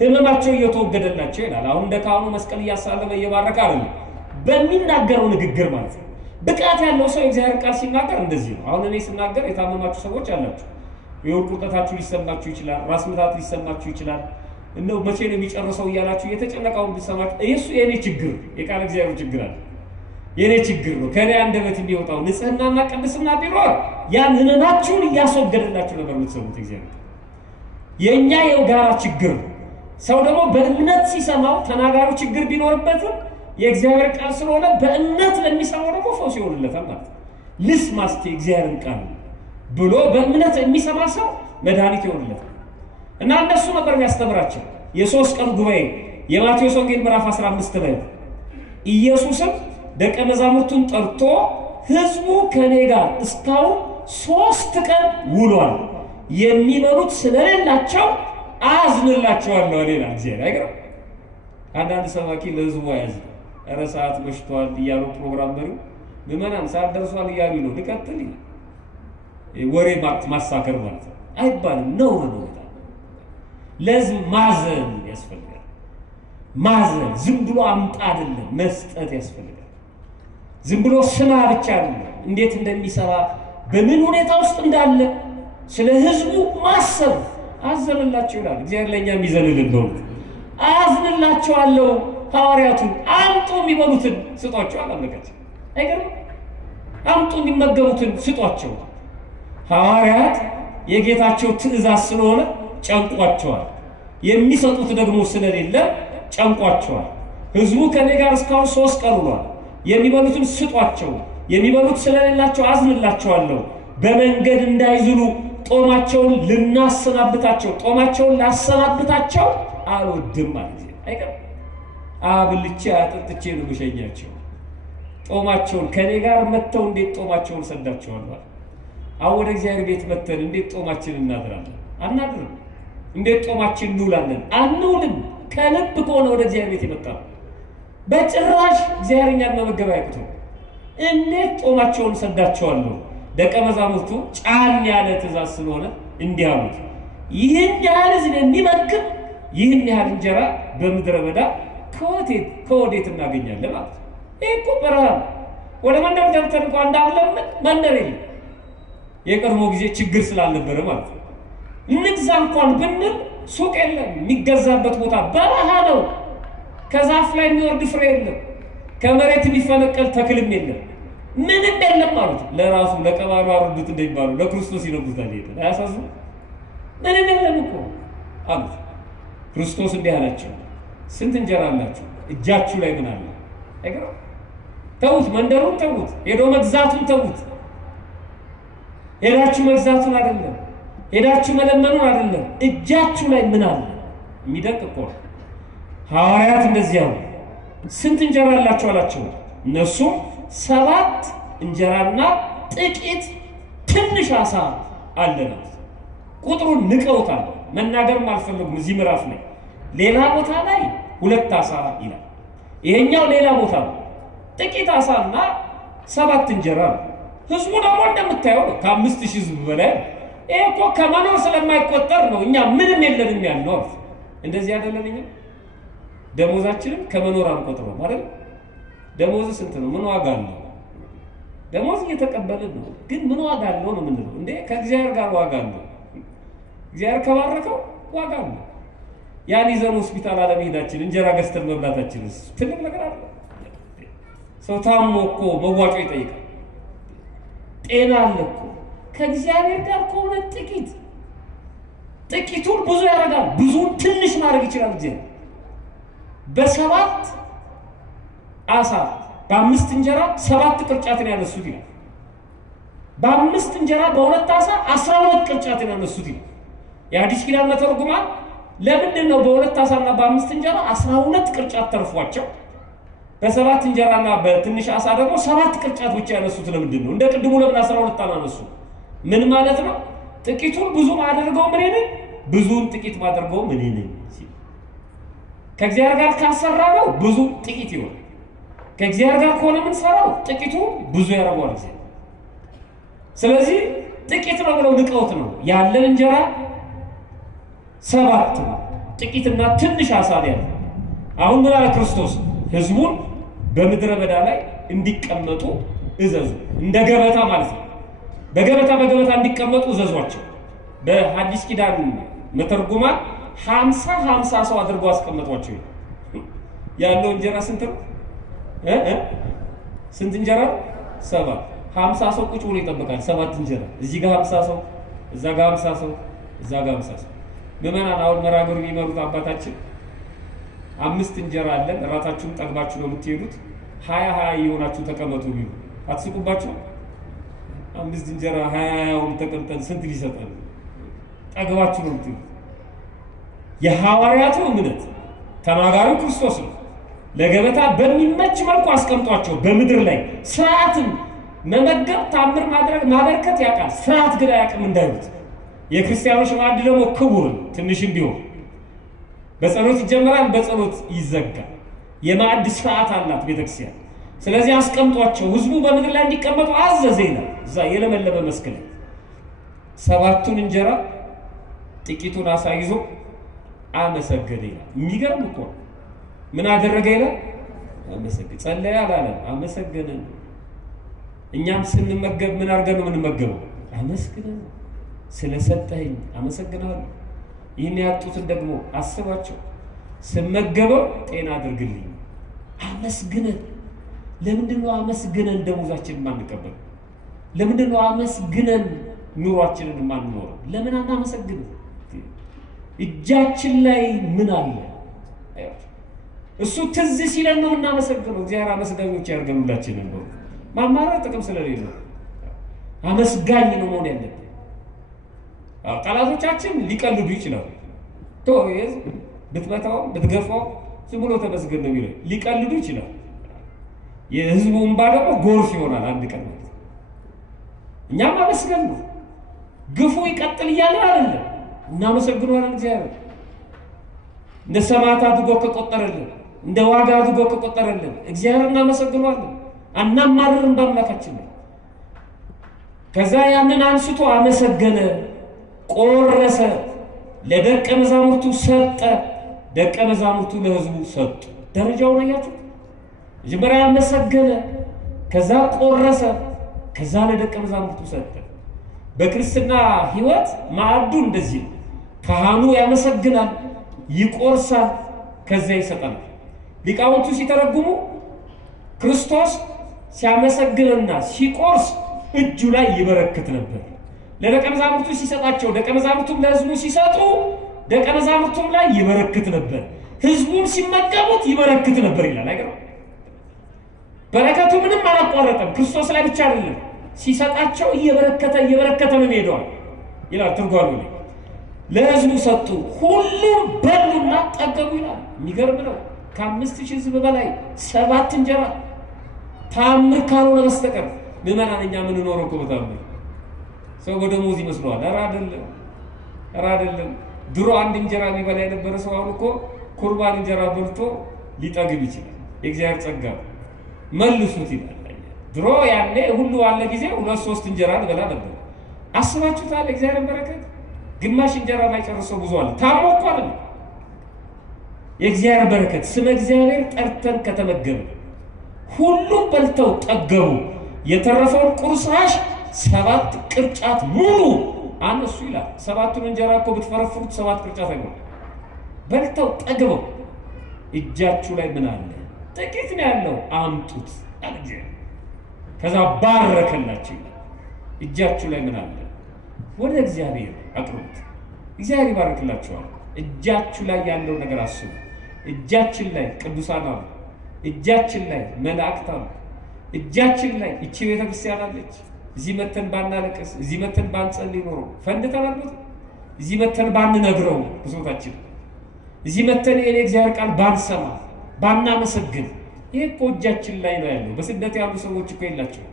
ህመማቸው እየተወገደላቸው ይላል አሁን ደካኑ መስቀል ያሳለመ እየባረከ አይደል በሚናገረው ንግግር ማለት ነው ብቃት ያለው ሰው እግዚአብሔር ቃል ሲናገር እንደዚህ ነው አሁን እኔ ስናገር የታመማችሁ ሰዎች አላችሁ የወርቁ ቁርጠታችሁ ሊሰማችሁ ይችላል ራስ ምታት ሊሰማችሁ ይችላል እንደው መቼ ነው የሚጨርሰው ይያላችሁ የተጨነቀው ቢሰማችሁ እሱ የኔ ችግር የቃል እግዚአብሔር ችግር አለ የኔ ችግር ነው ከኔ አንደበት እንዲወጣው ንጽህናና ቅድስና ቢኖር ያን ህመማችሁን ያስወገደላችሁ ነበር የምትሰሙት እግዚአብሔር የኛ የጋራ ችግር ሰው ደግሞ በእምነት ሲሰማው ተናጋሩ ችግር ቢኖርበትም የእግዚአብሔር ቃል ስለሆነ በእምነት ለሚሰማው ደግሞ ፈውስ ይሆንለታል ማለት ልስማስቲ እግዚአብሔርን ቃል ብሎ በእምነት የሚሰማ ሰው መድኃኒት ይሆንለታል እና እንደሱ ነበር የሚያስተምራቸው የሶስት ቀን ጉባኤ የማቴዎስ ወንጌል ምዕራፍ 15 ላይ ኢየሱስም ደቀ መዛሙርቱን ጠርቶ ህዝቡ ከኔ ጋር እስካሁን 3 ቀን ውሏል የሚበሉት ስለሌላቸው አዝንላቸዋለሁ አለና እግዚአብሔር አይገርም አንዳንድ ሰባኪ ለህዝቡ ያዝ ረሳት መሽቷል ይያሉ ፕሮግራም መሪው ምመናን ሰዓት ደርሷል ይያሉ ነው ልቀጥል ወሬ ማሳከር ማለት አይባልም ነው ለዝም ማዘን ያስፈልጋል ማዘን ዝም ብሎ አምጣ አይደለም መስጠት ያስፈልጋል ዝም ብሎ ስማ ብቻ አይደለም እንዴት እንደሚሰራ በምን ሁኔታ ውስጥ እንዳለ ስለ ህዝቡ ማሰብ አዘንላቸው ይላል። እግዚአብሔር ለኛ የሚዘልልን ነው። አዝንላቸዋለሁ ሐዋርያቱን አምጡ የሚበሉትን ስጧቸው አላመለካቸው። አይገርም? አምጡ የሚመገቡትን ስጧቸው። ሐዋርያት የጌታቸው ትእዛዝ ስለሆነ ጨንቋቸዋል። የሚሰጡት ደግሞ ስለሌለ ጨንቋቸዋል። ህዝቡ ከኔ ጋር እስካሁን 3 ቀን ውሏል። የሚበሉትን ስጧቸው፣ የሚበሉት ስለሌላቸው አዝንላቸዋለሁ። በመንገድ እንዳይዝሉ ጦማቸውን ልናሰናብታቸው ጦማቸውን ላሰናብታቸው አልወድም ማለት ነው። አይቀርም አብልቼ አጥጥቼ ነው መሸኛቸው። ጦማቸውን ከኔ ጋር መተው እንዴት ጦማቸውን ሰዳቸዋል። አሁን ወደ እግዚአብሔር ቤት መተን እንዴት ጦማችንን እናድራለን? አናድርም። እንዴት ጦማችን እንውላለን? አንውልም። ከልብ ከሆነ ወደ እግዚአብሔር ቤት የመጣው በጭራሽ እግዚአብሔር እኛን መመገብ አይቅተው። እንዴት ጦማቸውን ሰዳቸዋለሁ? ደቀ መዛሙርቱ ጫን ያለ ትእዛዝ ስለሆነ እንዲህ አሉት፣ ይህን ያህል ሕዝብ የሚመግብ ይህን ያህል እንጀራ በምድረ በዳ ከወዴት እናገኛለን ማለት ነው። ይህ እኮ በረሃ ወደ መንደር ገብተን እንኳ እንዳለምን መንደር የለም። የቀድሞ ጊዜ ችግር ስላልነበረ ማለት ነው። እንግዛ እንኳን ብንል ሱቅ የለም፣ የሚገዛበት ቦታ በረሃ ነው። ከዛፍ ላይ የሚወርድ ፍሬ የለም፣ ከመሬት የሚፈነቀል ተክልም የለም፣ ምንም የለም ማለት ነው። ለራሱ ለቀባሉ አርዱት እንደሚባሉ ለክርስቶስ ይነግሩታል። ይሄ አያሳዝኑ? ምንም የለም እኮ አሉት። ክርስቶስ እንዲህ አላቸው፣ ስንት እንጀራ አላችሁ? እጃችሁ ላይ ምን አለ? አይገርም? ተውት፣ መንደሩን ተውት፣ ሄዶ መግዛቱን ተውት። ሄዳችሁ መግዛቱን አይደለም፣ ሄዳችሁ መለመኑን አይደለም፣ እጃችሁ ላይ ምን አለ? የሚደንቅ እኮ ሐዋርያት እንደዚህ አሉ። ስንት እንጀራ አላችሁ አላቸው። እነሱ 7 እንጀራና ጥቂት ትንሽ ዓሣ አለን። ቁጥሩን ንቀውታል፣ መናገርም አልፈለጉም። እዚህ ምዕራፍ ላይ ሌላ ቦታ ላይ 2 ዓሣ ይላል፣ ይሄኛው ሌላ ቦታ ነው። ጥቂት ዓሣና 7 እንጀራ ነው። ህዝቡ ደግሞ እንደምታየው ነው፣ ከ5000 ህዝብ በላይ። ይሄ እኮ ከመኖር ስለማይቆጠር ነው እኛ ምንም የለንም ያልነው። እንደዚህ አይደለም። እኛ ደሞዛችንን ከመኖር አንቆጥረው ማለት ነው። ደሞዝ ስንት ነው? ምን ዋጋ አለው? ደሞዝ እየተቀበልን ነው፣ ግን ምን ዋጋ አለው ነው የምንለው እንዴ? ከእግዚአብሔር ጋር ዋጋ አለው። እግዚአብሔር ከባረከው ዋጋ አለው። ያን ይዘን ሆስፒታል አለመሄዳችን እንጀራ ገዝተን መብላታችንስ ትልቅ ነገር አለ? ሰው ታሞ እኮ መዋጮ ይጠይቃል። ጤና አለ እኮ። ከእግዚአብሔር ጋር ከሆነ ጥቂቱን ብዙ ያደርጋል፣ ብዙን ትንሽ ማድረግ ይችላል። እግዚአብሔር በ7 ዓሣ በ5 እንጀራ 7 ቅርጫትን ያነሱት ይላል። በ5 እንጀራ በ2 ዓሣ 12 ቅርጫትን ያነሱት ይላል። የአዲስ ኪዳን መተርጉማን ለምንድን ነው በ2 ዓሣና በ5 እንጀራ 12 ቅርጫት ተርፏቸው በ7 እንጀራና በትንሽ ዓሣ ደግሞ 7 ቅርጫት ብቻ ያነሱት? ለምንድን ነው? እንደ ቅድሙ ለምን 12 አናነሱ? ምን ማለት ነው? ጥቂቱን ብዙ ማድረገው ምን ነኝ፣ ብዙን ጥቂት ማድረገው ምን ነኝ። ከእግዚአብሔር ጋር ካሰራ ነው ብዙ ጥቂት ይሆናል። ከእግዚአብሔር ጋር ከሆነ ምን ሰራው ጥቂቱ ብዙ ያደርገዋል እግዚአብሔር። ስለዚህ ጥቂት ነው ብለው ንቀውት ነው ያለን እንጀራ 7 ነው፣ ጥቂትና ትንሽ ዓሣ ያለ። አሁን ምን አለ ክርስቶስ? ህዝቡን በምድረ በዳ ላይ እንዲቀመጡ እዘዙ። እንደ ገበታ ማለት ነው። በገበታ እንዲቀመጡ እዘዟቸው። በሐዲስ ኪዳን መተርጉማን 50 ሰው አድርገው አስቀመጧቸው። ያለው እንጀራ ስንት ነው? ስንት እንጀራ? 7። 50 ሰው ቁጭ ብሎ ይጠብቃል። 7 እንጀራ እዚህ ጋር 50 ሰው፣ እዛ ጋር 50 ሰው፣ እዛ ጋር 50 ሰው። ምዕመናን አሁን መራገሩ የሚመሩት አባታችን 5 እንጀራ አለን፣ እራታችሁን ጠግባችሁ ነው የምትሄዱት፣ 20 የሆናችሁ ተቀመጡ ቢሉ አትስቁባችሁ? 5 እንጀራ 20 ተቀምጠን ስንት ሊሰጠን? ጠግባችሁ ነው የምትሄዱት። የሐዋርያቱ እምነት ተናጋሪው ክርስቶስ ነው። ለገበታ በሚመች መልኩ አስቀምጧቸው በምድር ላይ ስርዓትን መመገብ፣ ታምር ማድረግ፣ ማበርከት ያውቃል። ስርዓት ግን አያውቅም እንዳይሉት። የክርስቲያኖች ማዕድ ደግሞ ክቡር ትንሽም ቢሆን በጸሎት ይጀምራል፣ በጸሎት ይዘጋል። የማዕድ ስርዓት አላት ቤተክርስቲያን። ስለዚህ አስቀምጧቸው ህዝቡ በምድር ላይ እንዲቀመጡ አዘዘ ይላል። እዛ የለመለመ መስክ ላይ 7ቱን እንጀራ ጥቂቱን ዓሣ ይዞ አመሰገነ ይላል። የሚገርም እኮ ምን አደረገ ይላል? አመሰገነ። ጸለየ አላለም? አመሰገነ። እኛም ስንመገብ ምን አድርገን ነው የምንመገበው? አመስግነን። ስለሰጠኝ አመሰግናለሁ። ይህን ያጡትን ደግሞ አስባቸው። ስመገበው ጤና አድርግልኝ። አመስግነን። ለምንድነው አመስግነን ደሞዛችንን ማንቀበል? ለምንድነው አመስግነን ኑሯችንን ማንኖር? ለምን አናመሰግን? እጃችን ላይ ምን አለ? እሱ ትዝ ሲለን ነው እናመሰግነው። እግዚአብሔር አመስጋኞች ያርገን ሁላችንን ነው። ማማረር ጥቅም ስለሌለው አመስጋኝ ነው መሆን ያለብን። ጠላቶቻችን ሊቀልዱ ይችላሉ። ቶይዝ ብትመታው ብትገፋው ዝም ብሎ ተመስገን ነው የሚለው። ሊቀልዱ ይችላል። የህዝቡ እንባ ደግሞ ጎርፍ ይሆናል አንድ ቀን ማለት ነው። እኛም አመስገን ነው። ግፉ ይቀጥል እያለ አይደለም። እናመሰግነዋለን እግዚአብሔር እንደ ሰማዕታት አድርጎ ከቆጠረልን፣ እንደ ዋጋ አድርጎ ከቆጠረልን እግዚአብሔር እናመሰግነዋለን። አናማርርም በአምላካችን ነው። ከዛ ያንን አንስቶ አመሰገነ፣ ቆረሰ፣ ለደቀ መዛሙርቱ ሰጠ፣ ደቀ መዛሙርቱ ለህዝቡ ሰጡ። ደረጃውን አያችሁ? መጀመሪያ አመሰገነ፣ ከዛ ቆረሰ፣ ከዛ ለደቀ መዛሙርቱ ሰጠ። በክርስትና ህይወት ማዕዱ እንደዚህ ነው። ካህኑ ያመሰግናል፣ ይቆርሳል፣ ከዛ ይሰጣል። ሊቃውንቱ ሲተረጉሙ ክርስቶስ ሲያመሰግንና ሲቆርስ እጁ ላይ ይበረክት ነበር። ለደቀ መዛሙርቱ ሲሰጣቸው፣ ደቀ መዛሙርቱም ለህዝቡ ሲሰጡ፣ ደቀ መዛሙርቱም ላይ ይበረክት ነበር። ህዝቡን ሲመገቡት ይበረክት ነበር ይላል። አይገርም? በረከቱ ምንም አላቋረጠም። ክርስቶስ ላይ ብቻ አይደለም፣ ሲሰጣቸው እየበረከተ ነው ሄደዋል ይላል ትርጓሜ ላይ። ለህዝቡ ሰጡ፣ ሁሉም በሉና ጠገቡ ይላል። የሚገርም ነው። ከ5000 ህዝብ በላይ 7 እንጀራ ታምር ካልሆነ በስተቀር ምዕመናን እኛ ምን ኖሮ እኮ በታምር ሰው በደሞዝ ይመስለዋል። ኧረ አይደለም። ድሮ አንድ እንጀራ ሊበላ የነበረ ሰው አሁን እኮ ቁርባን እንጀራ በልቶ ሊጠግብ ይችላል። የእግዚአብሔር ጸጋ መልሱት ይላል። ድሮ ያኔ ሁሉ አለ ጊዜ 2-3 እንጀራ ሊበላ ነበር። አስባችሁታል? እግዚአብሔር በረከት ግማሽ እንጀራ ላይ ጨርሰው ብዙ አለ። ታሞ እኮ አይደል? የእግዚአብሔር በረከት ስመ እግዚአብሔር ጠርተን ከተመገበ ሁሉም በልተው ጠገቡ። የተረፈውን ቁርስራሽ 7 ቅርጫት ሙሉ አነሱ ይላል። 7ቱን እንጀራ እኮ ብትፈረፍሩት 7 ቅርጫት አይሞላም። በልተው ጠግበው እጃችሁ ላይ ምን አለ? ጥቂት ነው ያለው፣ አምጡት አለ። ከዛ ባረከላችሁ ይላል። እጃችሁ ላይ ምን አለ? ወደ እግዚአብሔር አቅርቡት፣ እግዚአብሔር ይባርክላችኋል። እጃችሁ ላይ ያለው ነገር አስቡ። እጃችን ላይ ቅዱሳን አሉ። እጃችን ላይ መላእክት አሉ። እጃችን ላይ እቺ ቤተክርስቲያን አለች። እዚህ መተን ባናለቅስ፣ እዚህ መተን ባንጸልይ ኖሮ ፈንድተናል። እዚህ መተን ባንነግረው ብሶታችን፣ እዚህ መተን የእግዚአብሔር ቃል ባንሰማ ባናመሰግን፣ ይሄ እኮ እጃችን ላይ ነው ያለው። በስደት ያሉ ሰዎች እኮ የላቸው።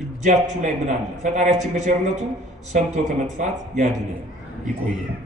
እጃችሁ ላይ ምን አለ? ፈጣሪያችን በቸርነቱ ሰምቶ ከመጥፋት ያድነን፣ ይቆየን።